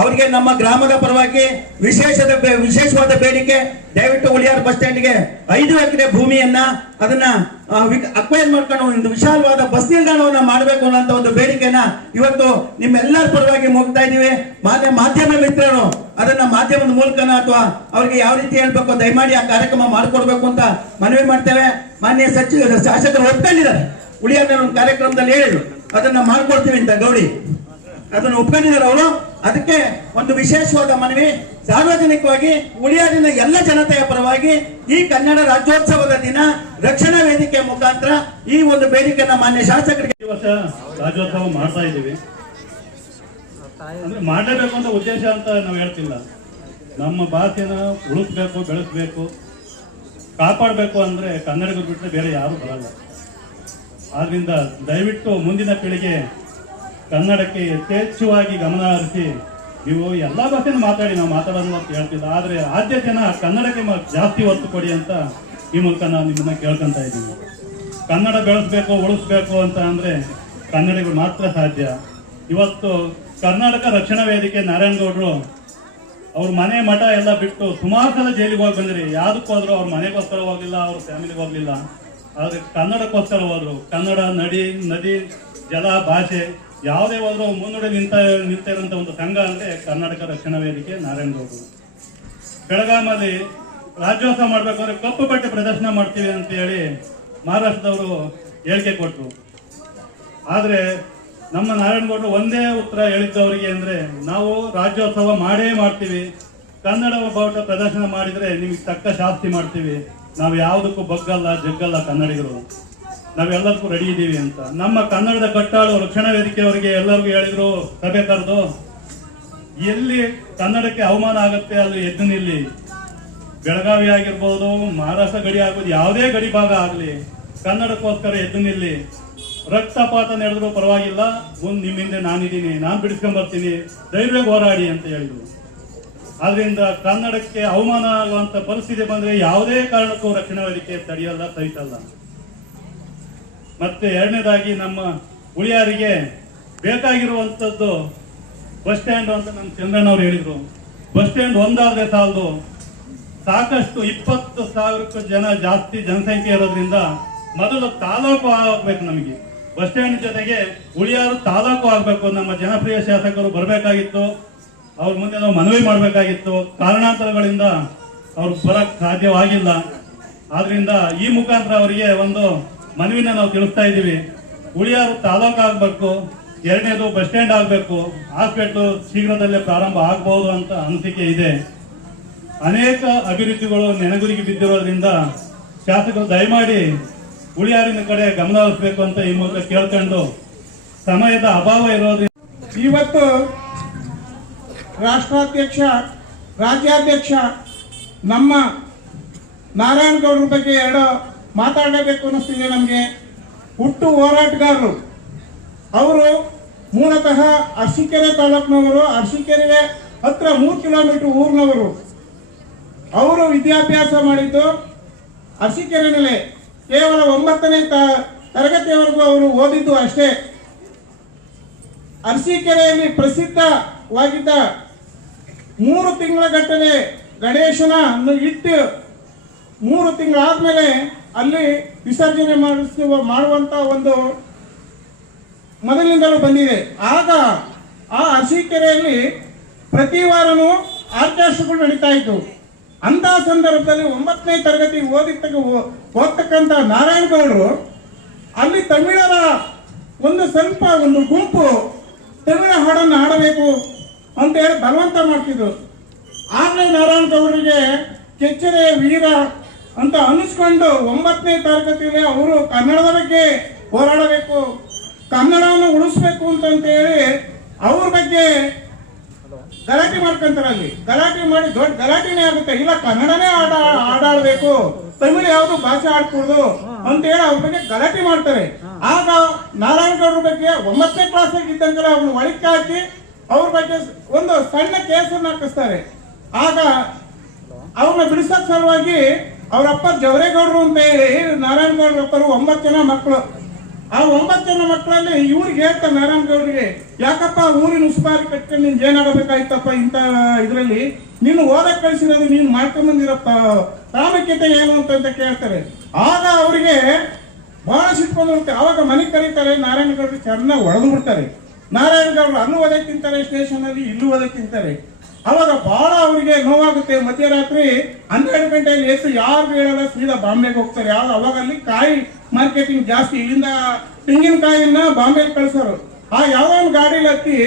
ಅವರಿಗೆ ನಮ್ಮ ಗ್ರಾಮದ ಪರವಾಗಿ ವಿಶೇಷವಾದ ಬೇಡಿಕೆ, ದಯವಿಟ್ಟು ಉಳಿಯಾರ್ ಬಸ್ ಸ್ಟ್ಯಾಂಡ್ಗೆ 5 ಎಕರೆ ಭೂಮಿಯನ್ನ ಅದನ್ನ ಅಕ್ವೈರ್ ಮಾಡ್ಕೊಂಡು ಒಂದು ವಿಶಾಲವಾದ ಬಸ್ ನಿಲ್ದಾಣವನ್ನ ಮಾಡಬೇಕು ಅನ್ನೋ ಒಂದು ಬೇಡಿಕೆನ ಇವತ್ತು ನಿಮ್ಮೆಲ್ಲರ ಪರವಾಗಿ ಹೋಗ್ತಾ ಇದೀವಿ. ಮಾಧ್ಯಮ ಮಿತ್ರರು ಅದನ್ನ ಮಾಧ್ಯಮದ ಮೂಲಕನ ಅಥವಾ ಅವ್ರಿಗೆ ಯಾವ ರೀತಿ ಹೇಳ್ಬೇಕು ದಯಮಾಡಿ ಆ ಕಾರ್ಯಕ್ರಮ ಮಾಡಿಕೊಡ್ಬೇಕು ಅಂತ ಮನವಿ ಮಾಡ್ತೇವೆ. ಮಾನ್ಯ ಶಾಸಕರು ಒಪ್ಕೊಂಡಿದ್ದಾರೆ, ಉಳಿಯಾರ ಒಂದು ಕಾರ್ಯಕ್ರಮದಲ್ಲಿ ಹೇಳಿದ್ರು ಅದನ್ನ ಮಾಡ್ಕೊಡ್ತೀವಿ ಅಂತ ಗೌಡಿ ಅದನ್ನು ಒಪ್ಕೊಂಡಿದ್ದಾರೆ ಅವರು. ಅದಕ್ಕೆ ಒಂದು ವಿಶೇಷವಾದ ಮನವಿ, ಸಾರ್ವಜನಿಕವಾಗಿ ಉಳಿಯಾರಿನ ಎಲ್ಲ ಜನತೆಯ ಪರವಾಗಿ ಈ ಕನ್ನಡ ರಾಜ್ಯೋತ್ಸವದ ದಿನ ರಕ್ಷಣಾ ವೇದಿಕೆ ಮುಖಾಂತರ ಈ ಒಂದು ಬೇಡಿಕೆಯನ್ನ ಮಾನ್ಯ ಶಾಸಕರಿಗೆ ಈ ವರ್ಷ ರಾಜ್ಯೋತ್ಸವ ಮಾಡ್ತಾ ಇದ್ದೀವಿ. ಅಂದ್ರೆ ಮಾಡಲೇಬೇಕು ಅಂತ ಉದ್ದೇಶ ಅಂತ ನಾವು ಹೇಳ್ತಿಲ್ಲ. ನಮ್ಮ ಭಾಷೆನ ಉಳಿಸ್ಬೇಕು, ಬೆಳೆಸ್ಬೇಕು, ಕಾಪಾಡಬೇಕು ಅಂದ್ರೆ ಕನ್ನಡಿಗರು ಬಿಟ್ಟರೆ ಬೇರೆ ಯಾರು ಬರಲ್ಲ. ಆದ್ರಿಂದ ದಯವಿಟ್ಟು ಮುಂದಿನ ಪೀಳಿಗೆ ಕನ್ನಡಕ್ಕೆ ಯಥೇಚ್ಛವಾಗಿ ಗಮನ ಹರಿಸಿ, ನೀವು ಎಲ್ಲ ಭಾಷೆನ ಮಾತಾಡಿ, ನಾವು ಮಾತಾಡೋದು ಅಂತ ಹೇಳ್ತಿಲ್ಲ, ಆದ್ರೆ ಆದ್ಯತೆನ ಕನ್ನಡಕ್ಕೆ ಜಾಸ್ತಿ ಒತ್ತು ಕೊಡಿ ಅಂತ ಈ ಮೂಲಕ ನಾವು ನಿಮ್ಮನ್ನ ಕೇಳ್ಕೊಂತ ಇದ್ದೀವಿ. ಕನ್ನಡ ಬೆಳೆಸ್ಬೇಕು, ಉಳಿಸ್ಬೇಕು ಅಂತ ಅಂದ್ರೆ ಕನ್ನಡಿಗರು ಮಾತ್ರ ಸಾಧ್ಯ. ಇವತ್ತು ಕರ್ನಾಟಕ ರಕ್ಷಣಾ ವೇದಿಕೆ ನಾರಾಯಣಗೌಡರು ಅವ್ರ ಮನೆ ಮಠ ಎಲ್ಲ ಬಿಟ್ಟು ಸುಮಾರು ಸಲ ಜೈಲಿಗೆ ಹೋಗಿ ಬಂದ್ರಿ. ಯಾವ್ದಕ್ಕೆ ಹೋದ್ರು ಅವ್ರ ಮನೆಗೋಸ್ಕರ ಹೋಗ್ಲಿಲ್ಲ, ಅವ್ರ ಫ್ಯಾಮಿಲಿಗೆ ಹೋಗ್ಲಿಲ್ಲ, ಆದ್ರೆ ಕನ್ನಡಕ್ಕೋಸ್ಕರ ಹೋದ್ರು. ಕನ್ನಡ ನದಿ ಜಲ ಭಾಷೆ ಯಾವುದೇ ಹೋದ್ರು ಮುನ್ನುಡಿ ನಿಂತಿರುವಂತ ಒಂದು ಸಂಘ ಅಂದ್ರೆ ಕರ್ನಾಟಕ ರಕ್ಷಣಾ ವೇದಿಕೆ ನಾರಾಯಣಗೌಡರು. ಬೆಳಗಾಮಲ್ಲಿ ರಾಜ್ಯೋತ್ಸವ ಮಾಡ್ಬೇಕು ಅಂದ್ರೆ ಕಪ್ಪು ಬಟ್ಟೆ ಪ್ರದರ್ಶನ ಮಾಡ್ತೀವಿ ಅಂತ ಹೇಳಿ ಮಹಾರಾಷ್ಟ್ರದವರು ಹೇಳಿಕೆ ಕೊಟ್ಟರು. ಆದ್ರೆ ನಮ್ಮ ನಾರಾಯಣಗೌಡರು ಒಂದೇ ಉತ್ತರ ಹೇಳಿದ್ದವರಿಗೆ ಅಂದ್ರೆ, ನಾವು ರಾಜ್ಯೋತ್ಸವ ಮಾಡೇ ಮಾಡ್ತೀವಿ, ಕನ್ನಡ ಬಾವುಟ ಪ್ರದರ್ಶನ ಮಾಡಿದ್ರೆ ನಿಮಗೆ ತಕ್ಕ ಶಾಸ್ತಿ ಮಾಡ್ತೀವಿ, ನಾವು ಯಾವುದಕ್ಕೂ ಬಗ್ಗಲ್ಲ ಜಗ್ಗಲ್ಲ, ಕನ್ನಡಿಗರು ನಾವೆಲ್ಲದಕ್ಕೂ ರೆಡಿ ಇದ್ದೀವಿ ಅಂತ. ನಮ್ಮ ಕನ್ನಡದ ಕಟ್ಟಾಳು ರಕ್ಷಣಾ ವೇದಿಕೆಯವರಿಗೆ ಎಲ್ಲರಿಗೂ ಹೇಳಿದ್ರು, ಸಭೆ ಕರೆದು ಎಲ್ಲಿ ಕನ್ನಡಕ್ಕೆ ಅವಮಾನ ಆಗುತ್ತೆ ಅಲ್ಲಿ ಎದ್ದು ನಿಲ್ಲಿ. ಬೆಳಗಾವಿ ಆಗಿರ್ಬೋದು, ಮಹಾರಾಷ್ಟ್ರ ಗಡಿ ಆಗ್ಬೋದು, ಯಾವುದೇ ಗಡಿ ಭಾಗ ಆಗಲಿ, ಕನ್ನಡಕ್ಕೋಸ್ಕರ ಎದ್ದು ನಿಲ್ಲಿ. ರಕ್ತಪಾತ ನಡೆದ್ರು ಪರವಾಗಿಲ್ಲ, ಮುಂದೆ ನಿಮ್ಮಿಂದ ನಾನಿದ್ದೀನಿ, ನಾನು ಬಿಡಿಸ್ಕೊಂಡ್ ಬರ್ತೀನಿ, ಧೈರ್ಯವಾಗಿ ಹೋರಾಡಿ ಅಂತ ಹೇಳಿದ್ರು. ಆದ್ರಿಂದ ಕನ್ನಡಕ್ಕೆ ಅವಮಾನ ಆಗುವಂತ ಪರಿಸ್ಥಿತಿ ಬಂದ್ರೆ ಯಾವುದೇ ಕಾರಣಕ್ಕೂ ರಕ್ಷಣಾ ವೇದಿಕೆ ತಡೆಯಲ್ಲ, ಸಹಿಸಲ್ಲ. ಮತ್ತೆ ಎರಡನೇದಾಗಿ ನಮ್ಮ ಉಳಿಯಾರಿಗೆ ಬೇಕಾಗಿರುವಂತದ್ದು ಬಸ್ ಸ್ಟ್ಯಾಂಡ್ ಅಂತ ನಮ್ಮ ಚಂದ್ರಣ್ಣವ್ರು ಹೇಳಿದ್ರು. ಬಸ್ ಸ್ಟ್ಯಾಂಡ್ ಒಂದಾದ್ರೆ ಸಾಲದು, ಸಾಕಷ್ಟು 20,000 ಜನ ಜಾಸ್ತಿ ಜನಸಂಖ್ಯೆ ಇರೋದ್ರಿಂದ ಮೊದಲು ತಾಲೂಕು ಆಗ್ಬೇಕು. ನಮಗೆ ಬಸ್ ಸ್ಟ್ಯಾಂಡ್ ಜೊತೆಗೆ ಉಳಿಯಾರು ತಾಲೂಕು ಆಗ್ಬೇಕು. ನಮ್ಮ ಜನಪ್ರಿಯ ಶಾಸಕರು ಬರಬೇಕಾಗಿತ್ತು, ಅವ್ರ ಮುಂದೆ ನಾವು ಮನವಿ ಮಾಡಬೇಕಾಗಿತ್ತು. ಕಾರಣಾಂತರಗಳಿಂದ ಅವ್ರು ಬರಕ್ ಸಾಧ್ಯವಾಗಿಲ್ಲ. ಆದ್ರಿಂದ ಈ ಮುಖಾಂತರ ಅವರಿಗೆ ಒಂದು ಮನವಿನ ನಾವು ತಿಳಿಸ್ತಾ ಇದ್ದೀವಿ. ಉಳಿಯಾರು ತಾಲೂಕು ಆಗ್ಬೇಕು, ಎರಡನೇದು ಬಸ್ ಸ್ಟ್ಯಾಂಡ್ ಆಗ್ಬೇಕು, ಹಾಸ್ಪಿಟ್ಲು ಶೀಘ್ರದಲ್ಲೇ ಪ್ರಾರಂಭ ಆಗ್ಬಹುದು ಅಂತ ಅನಿಸಿಕೆ ಇದೆ. ಅನೇಕ ಅಭಿವೃದ್ಧಿಗಳು ನೆನಗುರಿಗೆ ಬಿದ್ದಿರೋದ್ರಿಂದ ಶಾಸಕರು ದಯಮಾಡಿ ಉಳಿಯಾರಿನ ಕಡೆ ಗಮನ ಹರಿಸಬೇಕು ಅಂತ ಈ ಮೂಲಕ ಕೇಳ್ಕೊಂಡು, ಸಮಯದ ಅಭಾವ ಇರೋದ್ರಿಂದ ಇವತ್ತು ರಾಷ್ಟ್ರಾಧ್ಯಕ್ಷ ರಾಜ್ಯಾಧ್ಯಕ್ಷ ನಮ್ಮ ನಾರಾಯಣಗೌಡರ ಬಗ್ಗೆ ಎರಡು ಮಾತಾಡಬೇಕು ಅನ್ನಿಸ್ತಿದೆ ನಮಗೆ. ಹುಟ್ಟು ಹೋರಾಟಗಾರರು ಅವರು ಮೂಲತಃ ಅರಸೀಕೆರೆ ತಾಲೂಕಿನವರು, ಅರಸೀಕೆರೆಗೆ ಹತ್ರ 3 ಕಿಲೋಮೀಟರ್ ಊರಿನವರು. ಅವರು ವಿದ್ಯಾಭ್ಯಾಸ ಮಾಡಿದ್ದು ಅರಸೀಕೆರೆನಲ್ಲೇ, ಕೇವಲ 9ನೇ ತರಗತಿಯವರೆಗೂ ಅವರು ಓದಿದ್ದು ಅಷ್ಟೇ. ಅರಸೀಕೆರೆಯಲ್ಲಿ ಪ್ರಸಿದ್ಧವಾಗಿದ್ದ 3 ತಿಂಗಳ ಗಟ್ಟಲೆ ಗಣೇಶನ ಇಟ್ಟು 3 ತಿಂಗಳಾದ್ಮೇಲೆ ಅಲ್ಲಿ ವಿಸರ್ಜನೆ ಮಾಡುವಂತ ಒಂದು ಮೊದಲಿನಿಂದಲೂ ಬಂದಿದೆ. ಆಗ ಆ ಅರಸೀಕೆರೆಯಲ್ಲಿ ಪ್ರತಿ ವಾರನೂ ಆರ್ಕೆಸ್ಟ್ರಾಗಳು ನಡೀತಾ ಇತ್ತು. ಅಂತ ಸಂದರ್ಭದಲ್ಲಿ 9ನೇ ತರಗತಿ ಓದ್ತಕ್ಕಂಥ ನಾರಾಯಣಗೌಡರು ಅಲ್ಲಿ ತಮಿಳರ ಒಂದು ಗುಂಪು ತಮಿಳ ಹಾಡನ್ನು ಹಾಡಬೇಕು ಅಂತ ಹೇಳಿ ಬಲವಂತ ಮಾಡ್ತಿದ್ರು. ಆಗಲೇ ನಾರಾಯಣಗೌಡರಿಗೆ ಕೆಚ್ಚೆರೆ ವೀರ ಅಂತ ಅನಿಸ್ಕೊಂಡು 9ನೇ ತರಗತಿಯಲ್ಲಿ ಅವರು ಕನ್ನಡದ ಬಗ್ಗೆ ಹೋರಾಡಬೇಕು, ಕನ್ನಡವನ್ನು ಉಳಿಸ್ಬೇಕು ಅಂತ ಹೇಳಿ ಅವ್ರ ಬಗ್ಗೆ ಗಲಾಟೆ ಮಾಡ್ಕೊಂತಾರೆ. ಅಲ್ಲಿ ಗಲಾಟೆ ಮಾಡಿ ದೊಡ್ಡ ಗಲಾಟೆನೇ ಆಗುತ್ತೆ. ಇಲ್ಲ, ಕನ್ನಡನೇ ಆಡಾಡ್ಬೇಕು, ತಮಿಳು ಯಾವುದು ಭಾಷೆ ಆಡ್ಕೂಡ್ದು ಅಂತ ಹೇಳಿ ಅವ್ರ ಬಗ್ಗೆ ಗಲಾಟೆ ಮಾಡ್ತಾರೆ. ಆಗ ನಾರಾಯಣಗೌಡರ ಬಗ್ಗೆ 9ನೇ ಕ್ಲಾಸಿಗೆ ಇದ್ದಂಗೆಲ್ಲ ಅವ್ರನ್ನ ಒಳಕ್ಕೆ ಹಾಕಿ ಅವ್ರ ಬಗ್ಗೆ ಒಂದು ಸಣ್ಣ ಕೇಸನ್ನು ಹಾಕಿಸ್ತಾರೆ. ಆಗ ಅವ್ರನ್ನ ಬಿಡಿಸೋಕ್ ಸಲುವಾಗಿ ಅವರಪ್ಪ ಜವರೇಗೌಡರು ಅಂತ ಹೇಳಿ ನಾರಾಯಣಗೌಡರ ಅಪ್ಪರು 9 ಜನ ಮಕ್ಕಳು. ಆ 9 ಜನ ಮಕ್ಕಳಲ್ಲಿ ಇವ್ರಿಗೆ ಹೇಳ್ತಾರೆ ನಾರಾಯಣಗೌಡರಿಗೆ, ಯಾಕಪ್ಪ ಊರಿನ ಉಸುಬಾರಿ ಕಟ್ಕೊಂಡು ನೀನ್ ಏನಾಗಬೇಕಾಯ್ತಪ್ಪ ಇಂಥ ಇದರಲ್ಲಿ, ನೀನು ಓದಕ್ ಕಳಿಸಿರೋದು ನೀನು ಮಾಡ್ಕೊಂಡ್ ಬಂದಿರೋ ಪ್ರಾಮುಖ್ಯತೆ ಏನು ಅಂತ ಕೇಳ್ತಾರೆ. ಆಗ ಅವರಿಗೆ ಬಹಳ ಸಿಟ್ಕೊಂಡ್ಬಿಡುತ್ತೆ. ಅವಾಗ ಮನೆಗೆ ಕರೀತಾರೆ, ನಾರಾಯಣಗೌಡರು ಚೆನ್ನಾಗಿ ಹೊಡೆದು ಬಿಡ್ತಾರೆ. ನಾರಾಯಣಗೌಡರು ಅಲ್ಲೂ ಓದಕ್ ತಿಂತಾರೆ, ಸ್ಟೇಷನ್ ಅಲ್ಲಿ ಇಲ್ಲೂ ಓದಕ್ ತಿಂತಾರೆ. ಅವಾಗ ಬಹಳ ಅವರಿಗೆ ನೋವಾಗುತ್ತೆ. ಮಧ್ಯರಾತ್ರಿ 12 ಗಂಟೆಯಲ್ಲಿ ಎದ್ದು ಯಾರು ಹೇಳಲ್ಲ, ಸೀದಾ ಬಾಂಬೆಗೆ ಹೋಗ್ತಾರೆ. ಅವಾಗ ಅಲ್ಲಿ ಕಾಯಿ ಮಾರ್ಕೆಟಿಂಗ್ ಜಾಸ್ತಿ, ಇಲ್ಲಿಂದ ತೆಂಗಿನಕಾಯಿನ ಬಾಂಬೆಗೆ ಕಳ್ಸೋರು. ಆ ಯಾವ್ದೋ ಒಂದು ಗಾಡಿಲಿ ಹತ್ತಿ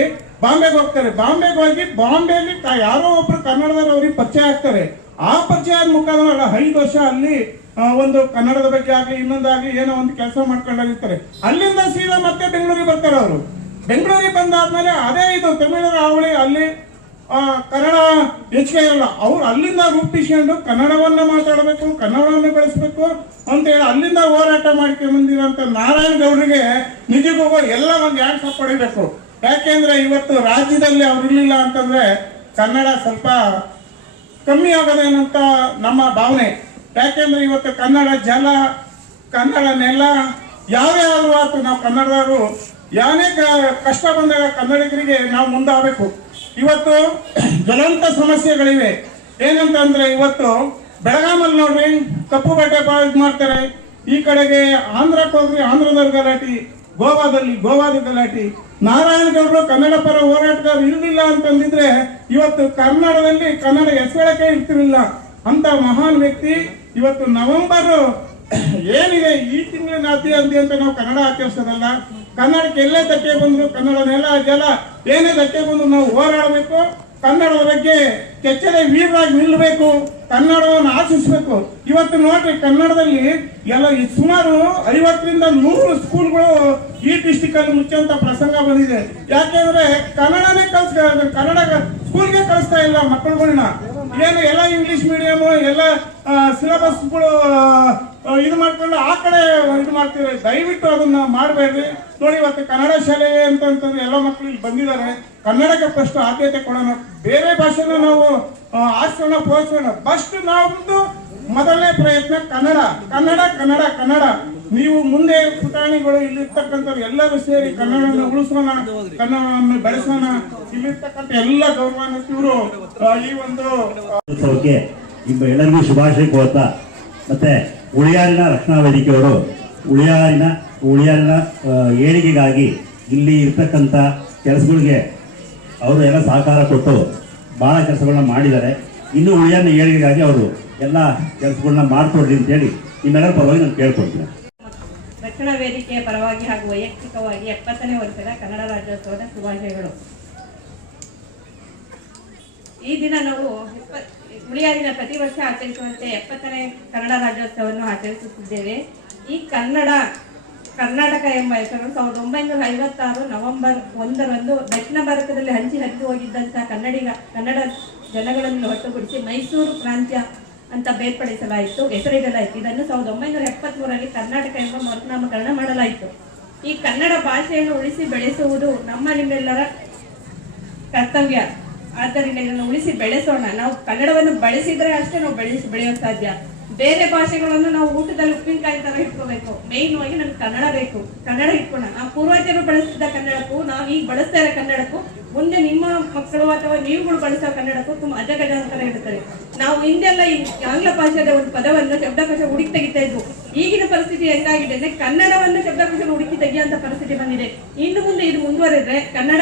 ಬಾಂಬೆಗೆ ಹೋಗ್ತಾರೆ. ಬಾಂಬೆಗೆ ಹೋಗಿ ಬಾಂಬೆಯಲ್ಲಿ ಯಾರೋ ಒಬ್ರು ಕನ್ನಡದವ್ರು ಅವ್ರಿಗೆ ಪರಿಚಯ ಆಗ್ತಾರೆ. ಆ ಪರಿಚಯದ ಮುಖಾಂತರ 5 ವರ್ಷ ಅಲ್ಲಿ ಒಂದು ಕನ್ನಡದ ಬಗ್ಗೆ ಆಗ್ಲಿ ಇನ್ನೊಂದಾಗ್ಲಿ ಏನೋ ಒಂದು ಕೆಲಸ ಮಾಡ್ಕೊಂಡಾಗಿರ್ತಾರೆ. ಅಲ್ಲಿಂದ ಸೀದಾ ಮತ್ತೆ ಬೆಂಗಳೂರಿಗೆ ಬರ್ತಾರೆ. ಅವರು ಬೆಂಗಳೂರಿಗೆ ಬಂದಾದ್ಮೇಲೆ ಅದೇ ಇದು ತಮಿಳರ ಅವಳಿ, ಅಲ್ಲಿ ಕನ್ನಡ ಹೆಚ್ಚಿಗೆ ಇರಲ್ಲ. ಅವ್ರು ಅಲ್ಲಿಂದ ರೂಪಿಸ್ಕೊಂಡು ಕನ್ನಡವನ್ನ ಮಾತಾಡಬೇಕು, ಕನ್ನಡವನ್ನು ಬೆಳೆಸ್ಬೇಕು ಅಂತ ಹೇಳಿ ಅಲ್ಲಿಂದ ಹೋರಾಟ ಮಾಡ್ಕೊಂಡು ಬಂದಿರೋಂಥ ನಾರಾಯಣಗೌಡರಿಗೆ ನಿಜಕ್ಕೂ ಎಲ್ಲ ಒಂದು ಹ್ಯಾಂಡ್ ಸಪ್ ಹೊಡಿಬೇಕು. ಯಾಕೆಂದ್ರೆ ಇವತ್ತು ರಾಜ್ಯದಲ್ಲಿ ಅವ್ರು ಇರ್ಲಿಲ್ಲ ಅಂತಂದ್ರೆ ಕನ್ನಡ ಸ್ವಲ್ಪ ಕಮ್ಮಿ ಆಗೋದೇನಂತ ನಮ್ಮ ಭಾವನೆ. ಯಾಕೆಂದ್ರೆ ಇವತ್ತು ಕನ್ನಡ ಜಲ, ಕನ್ನಡ ನೆಲ ಯಾವೇ ಆದ್ರೂ ಆಯ್ತು, ನಾವು ಕನ್ನಡದವರು ಯಾನೇ ಕಷ್ಟ ಬಂದಾಗ ಕನ್ನಡಿಗರಿಗೆ ನಾವು ಮುಂದಾಗಬೇಕು. ಇವತ್ತು ಜ್ವಲಂತ ಸಮಸ್ಯೆಗಳಿವೆ. ಏನಂತಂದ್ರೆ ಇವತ್ತು ಬೆಳಗಾಮಲ್ಲಿ ನೋಡ್ರಿ ಕಪ್ಪು ಬಟ್ಟೆ ಇದು ಮಾಡ್ತಾರೆ. ಈ ಕಡೆಗೆ ಆಂಧ್ರಕ್ಕೆ ಹೋಗ್ರಿ, ಆಂಧ್ರದವ್ರ ಗಲಾಟಿ, ಗೋವಾದ ಗಲಾಟಿ. ನಾರಾಯಣಗೌಡರು ಕನ್ನಡ ಪರ ಹೋರಾಟಗಾರರು ಇರಲಿಲ್ಲ ಅಂತಂದಿದ್ರೆ ಇವತ್ತು ಕನ್ನಡದಲ್ಲಿ ಕನ್ನಡ ಹೆಸರಕ್ಕೆ ಇರ್ತಿರಲಿಲ್ಲ. ಅಂತ ಮಹಾನ್ ವ್ಯಕ್ತಿ. ಇವತ್ತು ನವೆಂಬರ್ ಏನಿದೆ ಈ ತಿಂಗಳಿನ ಅಭಿವೃದ್ಧಿ ಅಂತ ನಾವು ಕನ್ನಡ ಆಚರಿಸೋದಲ್ಲ. ಕನ್ನಡಕ್ಕೆ ಎಲ್ಲೇ ಧಕ್ಕೆ ಬಂದ್ರು, ಕನ್ನಡ ನೆಲ ಜಲ ಏನೇ ಧಕ್ಕೆ ಬಂದ್ರು ನಾವು ಹೋರಾಡಬೇಕು. ಕನ್ನಡದ ಬಗ್ಗೆ ಕೆಚ್ಚದೆ ವೀರರಾಗಿ ನಿಲ್ಲಬೇಕು, ಕನ್ನಡವನ್ನು ಆಶಿಸಬೇಕು. ಇವತ್ತು ನೋಡ್ರಿ, ಕನ್ನಡದಲ್ಲಿ ಎಲ್ಲ ಸುಮಾರು 50ರಿಂದ 100 ಸ್ಕೂಲ್ಗಳು ಈ ಡಿಸ್ಟಿಕ್ ಅಲ್ಲಿ ಮುಚ್ಚಂತ ಪ್ರಸಂಗ ಬಂದಿದೆ. ಯಾಕೆಂದ್ರೆ ಕನ್ನಡನೇ ಕನ್ನಡ ಸ್ಕೂಲ್ಗೆ ಕಳಿಸ್ತಾ ಇಲ್ಲ ಮಕ್ಕಳುಗಳನ್ನ. ಏನು ಎಲ್ಲ ಇಂಗ್ಲಿಷ್ ಮೀಡಿಯಂ ಎಲ್ಲ ಸಿಲೆಬಸ್ಗಳು ಇದು ಮಾಡ್ಕೊಂಡು ಆ ಕಡೆ ಇದು ಮಾಡ್ತೀವಿ. ದಯವಿಟ್ಟು ಅದನ್ನ ಮಾಡಬೇಡ್ರಿ. ನೋಡಿ, ಇವತ್ತು ಕನ್ನಡ ಶಾಲೆ ಅಂತಂದ್ರೆ ಎಲ್ಲ ಮಕ್ಕಳು ಇಲ್ಲಿ ಬಂದಿದ್ದಾರೆ. ಕನ್ನಡಕ್ಕೆ ಫಸ್ಟ್ ಆದ್ಯತೆ ಕೊಡೋಣ. ಬೇರೆ ಭಾಷೆನ ನಾವು ಆರಿಸೋಣ, ಪೋಷಿಸೋಣ. ಫಸ್ಟ್ ನಮ್ದು ಮೊದಲನೇ ಪ್ರಯತ್ನ ಕನ್ನಡ, ಕನ್ನಡ, ಕನ್ನಡ, ಕನ್ನಡ. ನೀವು ಮುಂದೆ ಪುಟಾಣಿಗಳು ಇಲ್ಲಿರ್ತಕ್ಕಂಥವ್ರು ಎಲ್ಲರೂ ಸೇರಿ ಕನ್ನಡವನ್ನು ಉಳಿಸೋಣ, ಕನ್ನಡವನ್ನು ಬೆಳೆಸೋಣ. ಇಲ್ಲಿರ್ತಕ್ಕಂಥ ಎಲ್ಲ ಗೌರವಾನ್ವಿತರು ಈ ಒಂದು ಉತ್ಸವಕ್ಕೆ ಎಲ್ಲರಿಗೂ ಶುಭಾಶಯ ಕೋರ್ತಾ, ಮತ್ತೆ ಉಳಿಯಾರಿನ ರಕ್ಷಣಾ ವೇದಿಕೆಯವರು ಉಳಿಯಾರಿನ ಏಳಿಗೆಗಾಗಿ ಇಲ್ಲಿ ಇರ್ತಕ್ಕಂಥ ಕೆಲಸಗಳಿಗೆ ಅವರು ಎಲ್ಲ ಸಹಕಾರ ಕೊಟ್ಟು ಬಹಳ ಕೆಲಸಗಳನ್ನ ಮಾಡಿದ್ದಾರೆ. ಇನ್ನು ಉಳಿಯಾರಿನ ಏಳಿಗೆಗಾಗಿ ಅವರು ಎಲ್ಲ ಕೆಲಸಗಳನ್ನ ಮಾಡಿಕೊಡ್ಲಿ ಅಂತೇಳಿ ನಿಮ್ಮೆಲ್ಲರ ಪರವಾಗಿ ನಾನು ಕೇಳ್ಕೊಡ್ತೀನಿ. ರಕ್ಷಣಾ ವೇದಿಕೆಯ ಪರವಾಗಿ ಹಾಗೂ ವೈಯಕ್ತಿಕವಾಗಿ 70ನೇ ವರ್ಷದ ಕನ್ನಡ ರಾಜ್ಯೋತ್ಸವದ ಶುಭಾಶಯಗಳು. ಈ ದಿನ ನಾವು ಹುಳಿಯಾರಿನ ಪ್ರತಿ ವರ್ಷ ಆಚರಿಸುವಂತೆ 70ನೇ ಕನ್ನಡ ರಾಜ್ಯೋತ್ಸವವನ್ನು ಆಚರಿಸುತ್ತಿದ್ದೇವೆ. ಈ ಕರ್ನಾಟಕ ಎಂಬ ಹೆಸರು 1956 ನವೆಂಬರ್ 1ರಂದು ದಕ್ಷಿಣ ಭಾರತದಲ್ಲಿ ಹರಿದು ಹೋಗಿದ್ದಂತಹ ಕನ್ನಡ ಜನಗಳನ್ನು ಒಟ್ಟುಗೂಡಿಸಿ ಮೈಸೂರು ಪ್ರಾಂತ್ಯ ಅಂತ ಬೇರ್ಪಡಿಸಲಾಯಿತು, ಹೆಸರಿಡಲಾಯಿತು. ಇದನ್ನು 1973ರಲ್ಲಿ ಕರ್ನಾಟಕ ಎಂಬ ಮರುನಾಮಕರಣ ಮಾಡಲಾಯಿತು. ಈ ಕನ್ನಡ ಭಾಷೆಯನ್ನು ಉಳಿಸಿ ಬೆಳೆಸುವುದು ನಿಮ್ಮೆಲ್ಲರ ಕರ್ತವ್ಯ. ಆದ್ದರಿಂದ ಇದನ್ನು ಉಳಿಸಿ ಬೆಳೆಸೋಣ. ನಾವು ಕನ್ನಡವನ್ನು ಬಳಸಿದ್ರೆ ಅಷ್ಟೇ ನಾವು ಬೆಳೆಯೋಕೆ ಸಾಧ್ಯ. ಬೇರೆ ಭಾಷೆಗಳನ್ನು ನಾವು ಊಟದಲ್ಲಿ ಉಪ್ಪಿನಕಾಯಿ ತರ ಇಟ್ಕೋಬೇಕು. ಮೇನ್ ಆಗಿ ನಮ್ಗೆ ಕನ್ನಡ ಬೇಕು. ಕನ್ನಡ ಇಟ್ಕೋಣ. ನಾವು ಪೂರ್ವಜರು ಬಳಸ್ತಿದ್ದ ಕನ್ನಡಕ್ಕೂ ನಾವು ಈಗ ಬಳಸ್ತಾ ಇರೋ ಕನ್ನಡಕ್ಕೂ ಮುಂದೆ ನಿಮ್ಮ ಮಕ್ಕಳು ಅಥವಾ ನೀವುಗಳು ಬಳಸೋ ಕನ್ನಡಕ್ಕೂ ತುಂಬಾ ಅಜಗಜಾಂತರ ಇರುತ್ತದೆ. ನಾವು ಹಿಂದೆಲ್ಲ ಈ ಆಂಗ್ಲ ಭಾಷೆಯ ಒಂದು ಪದವನ್ನು ಶಬ್ದಕೋಶ ಹುಡುಕಿ ತೆಗಿತಾ ಇದ್ವು. ಈಗಿನ ಪರಿಸ್ಥಿತಿ ಹೆಂಗಾಗಿದೆ ಅಂದ್ರೆ ಕನ್ನಡವನ್ನು ಶಬ್ದಕೋಶ ಹುಡುಕಿ ತೆಗಿಯುವಂತ ಪರಿಸ್ಥಿತಿ ಬಂದಿದೆ. ಇನ್ನು ಮುಂದೆ ಇದು ಮುಂದುವರೆದ್ರೆ ಕನ್ನಡ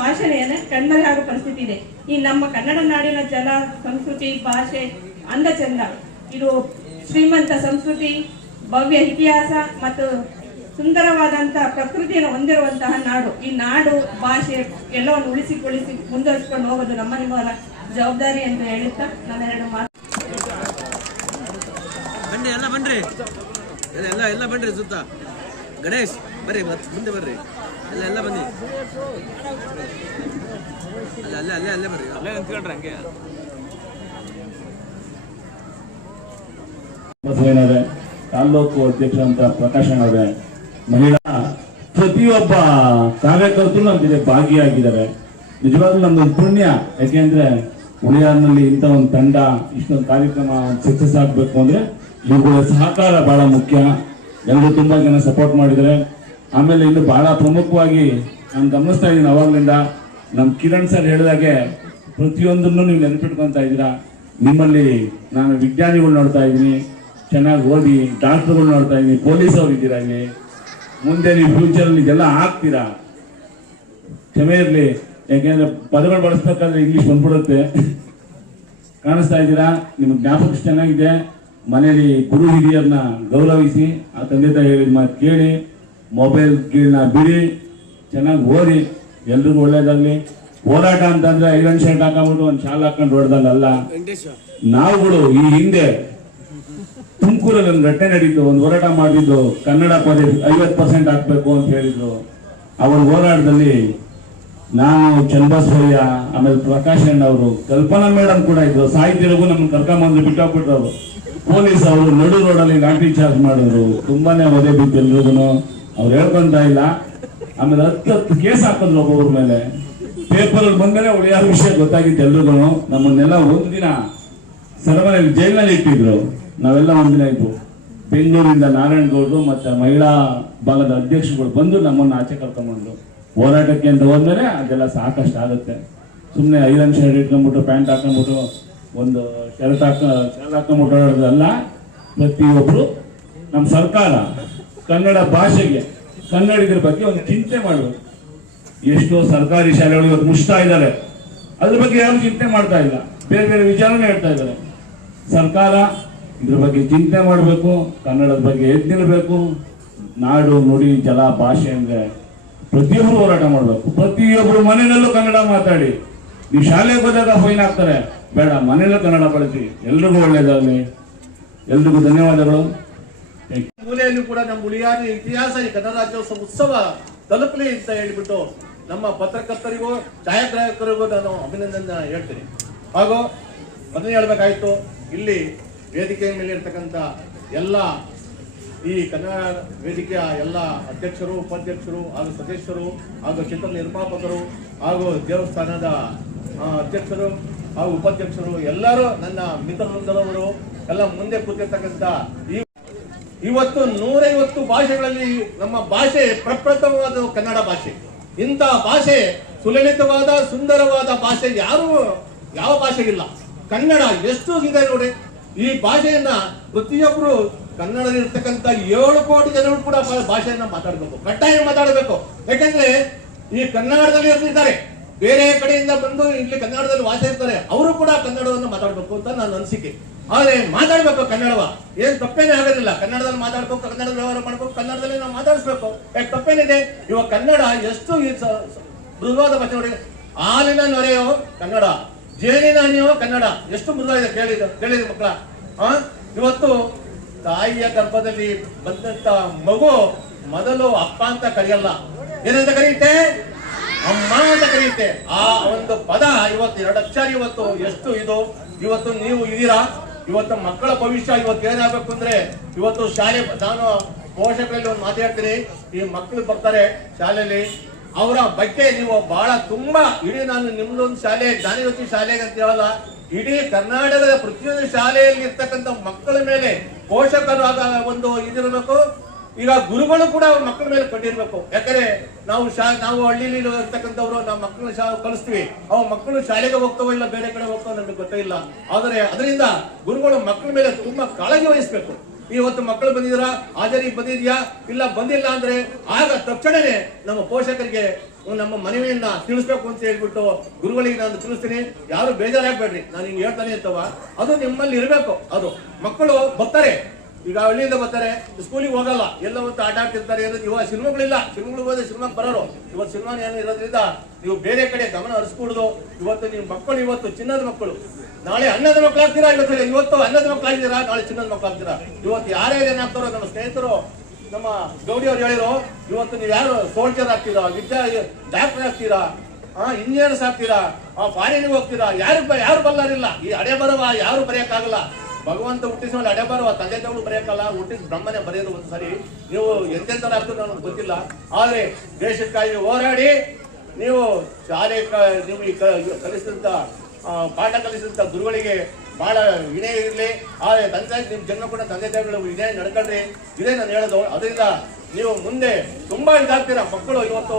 ಭಾಷೆಯನ್ನು ಕಣ್ಮರೆ ಆಗೋ ಪರಿಸ್ಥಿತಿ ಇದೆ. ಈ ನಮ್ಮ ಕನ್ನಡ ನಾಡಿನ ಜಲ, ಸಂಸ್ಕೃತಿ, ಭಾಷೆ ಅಂದ ಚಂದ. ಇದು ಶ್ರೀಮಂತ ಸಂಸ್ಕೃತಿ, ಭವ್ಯ ಇತಿಹಾಸ ಮತ್ತು ಸುಂದರವಾದಂತಹ ಪ್ರಕೃತಿಯನ್ನು ಹೊಂದಿರುವಂತಹ ನಾಡು. ಈ ನಾಡು, ಭಾಷೆ ಎಲ್ಲವನ್ನು ಉಳಿಸಿಕೊಳ್ಳಿಸಿ ಮುಂದುವರಿಸಿಕೊಂಡು ಹೋಗೋದು ನಿಮ್ಮವರ ಜವಾಬ್ದಾರಿ ಎಂದು ಹೇಳುತ್ತಾ ನಾನೆರಡು ಮಾತು. ಬನ್ನಿ ಎಲ್ಲ ಬನ್ರಿ, ಎಲ್ಲ ಬನ್ರಿ. ಸುತ್ತ ಗಣೇಶ್ ಬರ್ರಿ, ಮುಂದೆ ಬರ್ರಿ. ಎಲ್ಲ ಬನ್ನಿ, ಅಲ್ಲೇ ಬರ್ರಿ, ಅಲ್ಲೇ ನಿಂತ್ಕೊಂಡ್ರೆ ಹಂಗೆ. ಬಸವನವರೇ, ತಾಲ್ಲೂಕು ಅಧ್ಯಕ್ಷರಂತ ಪ್ರಕಾಶ್ ಅಣ್ಣವರೇ, ಮಹಿಳಾ ಪ್ರತಿಯೊಬ್ಬ ಕಾರ್ಯಕರ್ತರು ನಮ್ಗೆ ಭಾಗಿಯಾಗಿದ್ದಾರೆ. ನಿಜವಾಗ್ಲೂ ನಮ್ದೊಂದು ಪುಣ್ಯ. ಯಾಕೆಂದ್ರೆ ಹುಳಿಯಾರಿನಲ್ಲಿ ಇಂಥ ಒಂದು ತಂಡ, ಇಷ್ಟೊಂದು ಕಾರ್ಯಕ್ರಮ ಸಕ್ಸಸ್ ಆಗ್ಬೇಕು ಅಂದ್ರೆ ಇವುಗಳ ಸಹಕಾರ ಬಹಳ ಮುಖ್ಯ. ಎಲ್ಲರೂ ತುಂಬಾ ಜನ ಸಪೋರ್ಟ್ ಮಾಡಿದ್ದಾರೆ. ಆಮೇಲೆ ಇನ್ನು ಬಹಳ ಪ್ರಮುಖವಾಗಿ ನಾನು ಗಮನಿಸ್ತಾ ಇದ್ದೀನಿ ಅವಾಗ್ಲಿಂದ, ನಮ್ ಕಿರಣ್ ಸರ್ ಹೇಳಿದಾಗೆ ಪ್ರತಿಯೊಂದನ್ನು ನೀವು ನೆನಪಿಟ್ಕೊಂತ ಇದ್ದೀರಾ. ನಿಮ್ಮಲ್ಲಿ ನಾನು ವಿಜ್ಞಾನಿಗಳು ನೋಡ್ತಾ ಇದ್ದೀನಿ, ಚೆನ್ನಾಗಿ ಓದಿ ಡಾಕ್ಟರ್ಗಳು ನೋಡ್ತಾ ಇದ್ದೀನಿ, ಪೊಲೀಸ್ ಅವ್ರು ಇದ್ದೀರಾ ಇಲ್ಲಿ. ಮುಂದೆ ನೀವು ಫ್ಯೂಚರಲ್ಲಿ ಇದೆಲ್ಲ ಆಗ್ತೀರಾ. ಕ್ಷಮೆ ಇರಲಿ, ಯಾಕೆಂದ್ರೆ ಪದಗಳು ಬಳಸ್ಬೇಕಾದ್ರೆ ಇಂಗ್ಲಿಷ್ ಬಂದ್ಬಿಡುತ್ತೆ. ಕಾಣಿಸ್ತಾ ಇದ್ದೀರಾ, ನಿಮ್ಗೆ ಜ್ಞಾಪಕ ಚೆನ್ನಾಗಿದೆ. ಮನೆಯಲ್ಲಿ ಗುರು ಹಿರಿಯರನ್ನ ಗೌರವಿಸಿ, ಆ ತಂದೆ ತಾಯಿ ಹೇಳಿದ ಮಾತು ಕೇಳಿ, ಮೊಬೈಲ್ ಗೀಳನ್ನ ಬಿಡಿ, ಚೆನ್ನಾಗಿ ಓದಿ. ಎಲ್ರಿಗೂ ಒಳ್ಳೇದಾಗ್ಲಿ. ಹೋರಾಟ ಅಂತಂದ್ರೆ ಐರನ್ ಶರ್ಟ್ ಹಾಕೊಂಡ್ಬಿಟ್ಟು ಒಂದು ಶಾಲ್ ಹಾಕೊಂಡು ಹೊಡೆದಲ್ಲ. ನಾವುಗಳು ಈ ಹಿಂದೆ ತುಮಕೂರಲ್ಲಿ ಒಂದು ಘಟನೆ ನಡೀತು. ಒಂದು ಹೋರಾಟ ಮಾಡಿದ್ದು, ಕನ್ನಡ ಪದ 50% ಹಾಕ್ಬೇಕು ಅಂತ ಹೇಳಿದ್ರು. ಅವರ ಹೋರಾಟದಲ್ಲಿ ನಾನು, ಚನ್ನಬಸವಯ್ಯ, ಆಮೇಲೆ ಪ್ರಕಾಶ್ ಅಣ್ಣವರು, ಕಲ್ಪನಾ ಮೇಡಮ್ ಕೂಡ ಇದ್ರು. ಸಾಹಿತ್ಯರಿಗೂ ನಮ್ಮನ್ನು ಕರ್ಕೊಂಬಂದು ಬಿಟ್ಟೋಗ್ಬಿಟ್ರು ಅವರು. ಪೊಲೀಸ್ ಅವರು ನಡು ರೋಡಲ್ಲಿ ಲಾಠಿ ಚಾರ್ಜ್ ಮಾಡಿದ್ರು. ತುಂಬಾನೇ ಒದೆ ಬಿತ್ತು ಎಲ್ರಿಗೂ. ಅವ್ರು ಹೇಳ್ಕೊಂತ ಇಲ್ಲ. ಆಮೇಲೆ 10 ಕೇಸ್ ಹಾಕಿದ್ರು ಒಬ್ಬೊಬ್ಬರ ಮೇಲೆ. ಪೇಪರ್ ಬಂದ್ಮೇಲೆ ಉಳಿಯಾರ ವಿಷಯ ಗೊತ್ತಾಗಿತ್ತು ಎಲ್ರಿಗೂ. ನಮ್ಮನ್ನೆಲ್ಲ ಒಂದು ದಿನ ಸೆರೆಮನೆಯಲ್ಲಿ ಜೈಲಿನಲ್ಲಿ ಇಟ್ಟಿದ್ರು. ನಾವೆಲ್ಲ ಒಂದಿನ ಇದ್ವು. ಬೆಂಗಳೂರಿಂದ ನಾರಾಯಣಗೌಡರು ಮತ್ತೆ ಮಹಿಳಾ ಭಾಗದ ಅಧ್ಯಕ್ಷರುಗಳು ಬಂದು ನಮ್ಮನ್ನು ಆಚೆ ಕರ್ಕೊಂಡ್ಬಂದ್ರು. ಹೋರಾಟಕ್ಕೆ ಅಂತ ಹೋದ್ಮೇಲೆ ಅದೆಲ್ಲ ಸಾಕಷ್ಟು ಆಗುತ್ತೆ. ಸುಮ್ಮನೆ ಐರನ್ ಶರ್ಟ್ ಇಟ್ಕೊಂಡ್ಬಿಟ್ಟು, ಪ್ಯಾಂಟ್ ಹಾಕೊಂಡ್ಬಿಟ್ಟು, ಒಂದು ಶರ್ಟ್ ಹಾಕೊಂಡ್ಬಿಟ್ಟು ಓಡಾಡೋದಲ್ಲ. ಪ್ರತಿಯೊಬ್ರು ನಮ್ಮ ಸರ್ಕಾರ ಕನ್ನಡ ಭಾಷೆಗೆ, ಕನ್ನಡಿಗರ ಬಗ್ಗೆ ಒಂದು ಚಿಂತೆ ಮಾಡಬೇಕು. ಎಷ್ಟೋ ಸರ್ಕಾರಿ ಶಾಲೆಗಳು ಇವತ್ತು ಮುಚ್ತಾ ಇದ್ದಾರೆ. ಅದ್ರ ಬಗ್ಗೆ ಯಾರು ಚಿಂತೆ ಮಾಡ್ತಾ ಇಲ್ಲ. ಬೇರೆ ಬೇರೆ ವಿಚಾರನೇ ಹೇಳ್ತಾ ಇದ್ದಾರೆ. ಸರ್ಕಾರ ಇದ್ರ ಬಗ್ಗೆ ಚಿಂತೆ ಮಾಡಬೇಕು. ಕನ್ನಡದ ಬಗ್ಗೆ ಎದ್ದಿರಬೇಕು. ನಾಡು, ನುಡಿ, ಜಲ, ಭಾಷೆ ಅಂದ್ರೆ ಪ್ರತಿಯೊಬ್ಬರು ಹೋರಾಟ ಮಾಡಬೇಕು. ಪ್ರತಿಯೊಬ್ಬರು ಮನೆಯಲ್ಲೂ ಕನ್ನಡ ಮಾತಾಡಿ. ನೀವು ಶಾಲೆಗೆ ಹೋದಾಗ ಫೈನ್ ಹಾಕ್ತಾರೆ, ಬೇಡ, ಮನೆಯಲ್ಲೂ ಕನ್ನಡ ಬಳಸಿ. ಎಲ್ರಿಗೂ ಒಳ್ಳೇದಾಗಲಿ. ಎಲ್ರಿಗೂ ಧನ್ಯವಾದಗಳು. ಮೂಲೆಯಲ್ಲೂ ಕೂಡ ನಮ್ಮ ಹುಳಿಯಾರಿ ಇತಿಹಾಸ, ಈ ಕನ್ನಡ ರಾಜ್ಯೋತ್ಸವ ಉತ್ಸವ ತಲುಪಲಿ ಅಂತ ಹೇಳಿಬಿಟ್ಟು ನಮ್ಮ ಪತ್ರಕರ್ತರಿಗೂ ಛಾಯಾಗ್ರಾಹಕರಿಗೂ ನಾನು ಅಭಿನಂದನೆ ಹೇಳ್ತೀನಿ. ಹಾಗೂ ಅದನ್ನ ಹೇಳ್ಬೇಕಾಯ್ತು, ಇಲ್ಲಿ ವೇದಿಕೆಯ ಮೇಲೆ ಇರ್ತಕ್ಕಂಥ ಎಲ್ಲ ಈ ಕನ್ನಡ ವೇದಿಕೆಯ ಎಲ್ಲ ಅಧ್ಯಕ್ಷರು, ಉಪಾಧ್ಯಕ್ಷರು ಹಾಗೂ ಸದಸ್ಯರು ಹಾಗೂ ಚಿತ್ರ ನಿರ್ಮಾಪಕರು ಹಾಗೂ ದೇವಸ್ಥಾನದ ಅಧ್ಯಕ್ಷರು ಹಾಗೂ ಉಪಾಧ್ಯಕ್ಷರು ಎಲ್ಲರೂ ನನ್ನ ಮಿತ್ರವೃಂದರವರು ಎಲ್ಲ ಮುಂದೆ ಕೂತಿರ್ತಕ್ಕಂಥ ಇವತ್ತು 150 ಭಾಷೆಗಳಲ್ಲಿ ನಮ್ಮ ಭಾಷೆ ಪ್ರಪ್ರಥಮವಾದ ಕನ್ನಡ ಭಾಷೆ. ಇಂಥ ಭಾಷೆ, ಸುಲಲಿತವಾದ ಸುಂದರವಾದ ಭಾಷೆ ಯಾವ ಭಾಷೆಗಿಲ್ಲ. ಕನ್ನಡ ಎಷ್ಟು ಇದೆ ನೋಡಿ. ಈ ಭಾಷೆಯನ್ನ ಪ್ರತಿಯೊಬ್ಬರು ಕನ್ನಡದಲ್ಲಿರ್ತಕ್ಕಂಥ 7 ಕೋಟಿ ಜನರು ಕೂಡ ಭಾಷೆಯನ್ನ ಮಾತಾಡಬೇಕು, ಕಡ್ಡಾಯ ಮಾತಾಡಬೇಕು. ಯಾಕಂದ್ರೆ ಈ ಕನ್ನಡದಲ್ಲಿ ಇರ್ತಿದ್ದಾರೆ, ಬೇರೆ ಕಡೆಯಿಂದ ಬಂದು ಇಲ್ಲಿ ಕನ್ನಡದಲ್ಲಿ ವಾಸ ಇರ್ತಾರೆ, ಅವರು ಕೂಡ ಕನ್ನಡವನ್ನು ಮಾತಾಡಬೇಕು ಅಂತ ನನ್ನ ಅನಿಸಿಕೆ. ಆದ್ರೆ ಮಾತಾಡ್ಬೇಕು ಕನ್ನಡವ, ಏನ್ ತಪ್ಪೇನೆ ಆಗೋದಿಲ್ಲ. ಕನ್ನಡದಲ್ಲಿ ಮಾತಾಡ್ಬೇಕು, ಕನ್ನಡದಲ್ಲಿ ವ್ಯವಹಾರ ಮಾಡ್ಬೇಕು, ಕನ್ನಡದಲ್ಲಿ ನಾವು ಮಾತಾಡಿಸ್ಬೇಕು. ಯಾಕೆ ತಪ್ಪೇನಿದೆ? ಇವಾಗ ಕನ್ನಡ ಎಷ್ಟು ಮೃದುವಾದ ಭಾಷೆ ನೋಡಿ. ಹಾಲಿನ ನೊರೆಯೋ ಕನ್ನಡ, ಜೇನಿನ ನೀವು ಕನ್ನಡ ಎಷ್ಟು ಮೃದು ಇದೆ ಕೇಳಿದ ಮಕ್ಕಳ. ಇವತ್ತು ತಾಯಿಯ ಗರ್ಭದಲ್ಲಿ ಬಂದಂತ ಮಗು ಮೊದಲು ಅಪ್ಪ ಅಂತ ಕರೆಯಲ್ಲ, ಏನಂತ ಕರೆಯುತ್ತೆ? ಅಮ್ಮ ಅಂತ ಕರೆಯುತ್ತೆ. ಆ ಒಂದು ಪದ ಇವತ್ತು 2 ಅಕ್ಷರ ಇವತ್ತು ಎಷ್ಟು ಇದು ಇವತ್ತು ನೀವು ಇದೀರಾ. ಇವತ್ತು ಮಕ್ಕಳ ಭವಿಷ್ಯ ಇವತ್ತು ಏನಾಗಬೇಕು ಅಂದ್ರೆ ಇವತ್ತು ಶಾಲೆ, ನಾನು ಪೋಷಕರಲ್ಲಿ ಒಂದು ಮಾತಾಡ್ತೀನಿ. ಈ ಮಕ್ಕಳು ಬರ್ತಾರೆ ಶಾಲೆಯಲ್ಲಿ, ಅವರ ಬಗ್ಗೆ ನೀವು ಬಹಳ ತುಂಬಾ ಇಡೀ, ನಾನು ನಿಮ್ದೊಂದು ಶಾಲೆ ಜ್ಞಾನಜ್ಯೋತಿ ಶಾಲೆಗೆ ಅಂತ ಹೇಳಲ್ಲ, ಇಡೀ ಕರ್ನಾಟಕದ ಪ್ರತಿಯೊಂದು ಶಾಲೆಯಲ್ಲಿ ಇರ್ತಕ್ಕಂಥ ಮಕ್ಕಳ ಮೇಲೆ ಪೋಷಕರು ಆದ ಒಂದು ಇದಿರಬೇಕು. ಈಗ ಗುರುಗಳು ಕೂಡ ಅವ್ರ ಮಕ್ಕಳ ಮೇಲೆ ಕಟ್ಟಿರ್ಬೇಕು. ಯಾಕಂದ್ರೆ ನಾವು ಹಳ್ಳಿಲಿ ಇರ್ತಕ್ಕಂಥವ್ರು ನಾವು ಮಕ್ಕಳನ್ನ ಕಲಿಸ್ತೀವಿ, ಅವ್ ಮಕ್ಕಳು ಶಾಲೆಗೆ ಹೋಗ್ತಾವೋ ಇಲ್ಲ ಬೇರೆ ಕಡೆ ಹೋಗ್ತಾವ ನಮಗೆ ಗೊತ್ತಿಲ್ಲ. ಆದರೆ ಅದರಿಂದ ಗುರುಗಳು ಮಕ್ಕಳ ಮೇಲೆ ತುಂಬಾ ಕಾಳಜಿ ವಹಿಸ್ಬೇಕು. ಇವತ್ತು ಮಕ್ಕಳು ಬಂದಿದ್ದೀರಾ, ಹಾಜರಿಗೆ ಬಂದಿದ್ಯಾ, ಇಲ್ಲ ಬಂದಿಲ್ಲ ಅಂದ್ರೆ ಆಗ ತಕ್ಷಣನೇ ನಮ್ಮ ಪೋಷಕರಿಗೆ ನಮ್ಮ ಮನವಿಯನ್ನ ತಿಳಿಸ್ಬೇಕು ಅಂತ ಹೇಳ್ಬಿಟ್ಟು ಗುರುಗಳಿಗೆ ನಾನು ತಿಳಿಸ್ತೀನಿ. ಯಾರು ಬೇಜಾರಾಗ್ಬೇಡ್ರಿ, ನಾನು ಹಿಂಗೆ ಹೇಳ್ತಾನೆ ಅಂತವ, ಅದು ನಿಮ್ಮಲ್ಲಿ ಇರಬೇಕು. ಅದು ಮಕ್ಕಳು ಬರ್ತಾರೆ, ಈಗ ಹಳ್ಳಿಯಿಂದ ಬರ್ತಾರೆ, ಸ್ಕೂಲಿಗೆ ಹೋಗಲ್ಲ, ಎಲ್ಲ ಹೊತ್ತು ಆಟ ಆಡ್ತಿರ್ತಾರೆ. ಇವಾಗ ಸಿನಿಮಾಗಳಿಲ್ಲ, ಸಿನಿಮಾಗಳು ಹೋದ್ರೆ ಸಿನಿಮಾಗೆ ಬರೋರು. ಇವತ್ತು ಸಿನಿಮಾ ಏನು ಇರೋದ್ರಿಂದ ನೀವು ಬೇರೆ ಕಡೆ ಗಮನ ಹರಿಸ್ಕೊಡುದು. ಇವತ್ತು ನಿಮ್ಮ ಮಕ್ಕಳು ಇವತ್ತು ಚಿನ್ನದ ಮಕ್ಕಳು, ನಾಳೆ ಅನ್ನದ ಮಕ್ಕಳಾಗ್ತೀರಾ. ಇವತ್ತು ಅನ್ನದ ಮಕ್ಕಳಾಗಿದ್ದೀರಾ, ನಾಳೆ ಚಿನ್ನದ ಮಕ್ಕಳಾಗ್ತೀರಾ. ಇವತ್ತು ಯಾರೇ ಏನಾಗ್ತಾರೋ, ನಮ್ಮ ಸ್ನೇಹಿತರು ನಮ್ಮ ಗೌಡಿ ಅವ್ರು ಹೇಳಿರೋ, ಇವತ್ತು ನೀವು ಯಾರು ಸೋಲ್ಜರ್ ಆಗ್ತೀರಾ, ಡಾಕ್ಟರ್ ಆಗ್ತೀರಾ, ಇಂಜಿನಿಯರ್ಸ್ ಆಗ್ತೀರಾ, ಫಾರಿನ್ಗೆ ಹೋಗ್ತೀರಾ, ಯಾರು ಬಲ್ಲಾರಿಲ್ಲ. ಈ ಹಣೆ ಬರವ ಯಾರು ಬರೆಯಕ್ಕಾಗಲ್ಲ. ಭಗವಂತ ಹುಟ್ಟಿಸಿದ ಹಣೆ ಬರವ ತಂದೆ ತಾವು ಬರೆಯಕ್ಕಲ್ಲ, ಹುಟ್ಟಿದ ಬ್ರಹ್ಮನೇ ಬರೆಯೋದು ಒಂದು ಸರಿ. ನೀವು ಎಂತೆಂತ ಆಗ್ತದೆ ನನಗೆ ಗೊತ್ತಿಲ್ಲ, ಆದ್ರೆ ದೇಶಕ್ಕಾಗಿ ಹೋರಾಡಿ ನೀವು ಶಾಲೆ ನೀವು ಕಲಿಸಿದಂತ ಪಾಠ ಕಲಿಸಿದಂತ ಗುರುಗಳಿಗೆ ಬಹಳ ವಿನಯ ಇರಲಿ. ಆದ್ರೆ ತಂದೆ ನಿಮ್ ಜನ್ಮ ಕೂಡ ತಂದೆ ತಾಯಿಗಳು ವಿನಯ ನಡ್ಕೊಳ್ರಿ, ಇದೇ ನಾನು ಹೇಳೋದು. ಅದರಿಂದ ನೀವು ಮುಂದೆ ತುಂಬಾ ಇದಾಗ್ತೀರಾ ಮಕ್ಕಳು. ಇವತ್ತು